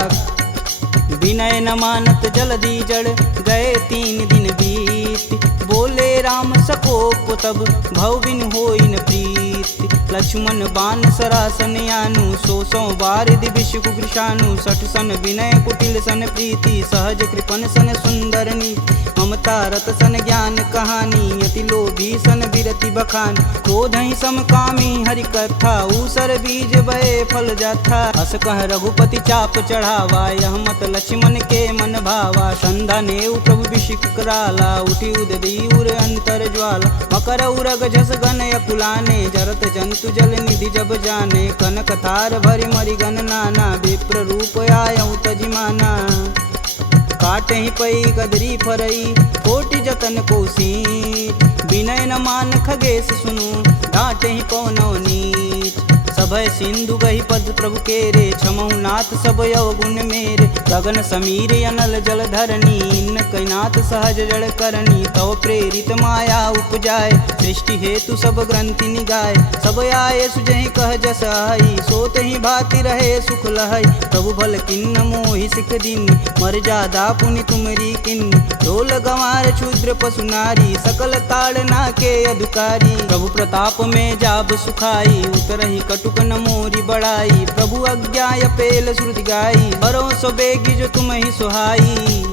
विनय न मानत जलधि जड़, गए 3 दिन बीत। बोले राम सकोप तब, भव बिन होई न प्रीत। लक्ष्मण बान सरासन यानु, 100 बार दिविश कुकृशानु। 60 सन विनय कुटिल सन प्रीति, सहज कृपन सन सुंदर नीति। ममता रत सन ज्ञान कहानी, यति लोभी सन विरति बखान। क्रोधहि समकामी हरि कथा, ऊसर बीज बए फल जाथा। अस कह रघुपति चाप चढ़ावा, यह मत लक्ष्मण के मन भावा। संधा नेउ प्रभु बिषिक कराला, उठी उददी उर अंतर ज्वाला। मकर उरग जस गन अकुलाने, जरत जंत हेतु जल निधि जब जाने, कनक थार भरि मरिगन नाना, विप्र रूप आयऊ तजिमाना। काटे ही पई गदरी फरई, कोटि जतन कोसीट, विनय न मान खगेश सुनु, डांटे ही पवनौ नीच। सभय सिंधु गही पद प्रभु केरे, छमहु नाथ सब अवगुण मेरे। गगन समीर अनल जल धरनी, इन कैनाथ सहज जड़ करनी। तव प्रेरित माया उपजाय, सृष्टि हेतु सब ग्रंथि निगाय। सब आये सुजहि कह जस आई, सोत ही भाति रहे सुख लहई। प्रभु भल किन्न मोहि सिख दीन, मर्यादा पुनि तुमरी किन्न। ढोल गंवार शूद्र पशु नारी, सकल ताड़ना के अधिकारी। प्रभु प्रताप में जाब सुखाई, उतरहि कटुक न मोरी बड़ाई। प्रभु अज्ञा पेल श्रुति गाई, बरो सो बेगी जो तुम ही सुहाई।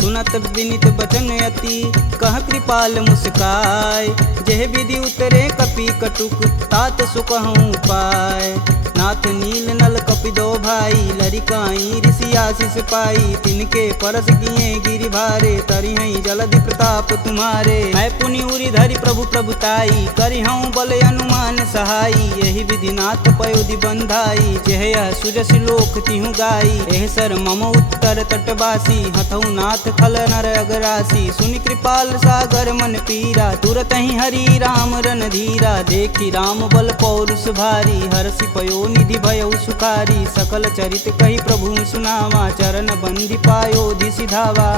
सुनत विनित बचन अति, कह कृपाल मुस्काय। जेह विधि उतरे कपि कटुक, तात सुकहूँ पाय। नाथ नील नल कपि दो भाई, लरिकाई ऋषि आशीष पाई। तिनके परस किए गिरि भारे, तरिहई जलधि प्रताप तुम्हारे। मैं पुनि उरि धरि प्रभु प्रभुताई, करिहऊँ बल अनुमान सहाई। यही विधि नाथ पयोधि बंधाई, जेह यह सुजसि लोक तिहु गाई। एह सर मम उत्तर तटवासी, हथऊ नाथ खल नर अगरासी। सुनि कृपाल सागर मन पीरा, तुरत ही हरि राम रणधीरा। देखी राम बल पौरुष भारी, हरषि पयो निधि भयउ सुखारी। सकल चरित कही प्रभु सुनावा, चरण बंदी पायोधि सिधावा।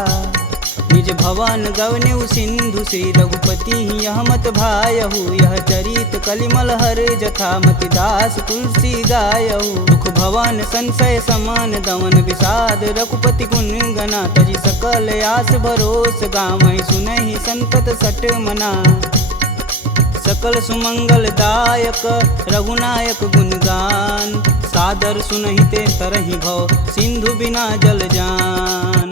निज भवन गवनेउ सिंधु श्री रघुपति यह मत भायहु। यह चरित कलिमल हर जथा, मति दास तुलसी गायहु। दुख भवन संशय समान, दमन विषाद रघुपति गुण गना। तजि सकल आस भरोस, गावहि सुनहि संतत सट मना। सकल सुमंगल दायक रघुनायक गुणगान, सादर सुनहि ते तरहि भव, सिंधु बिना जल जान।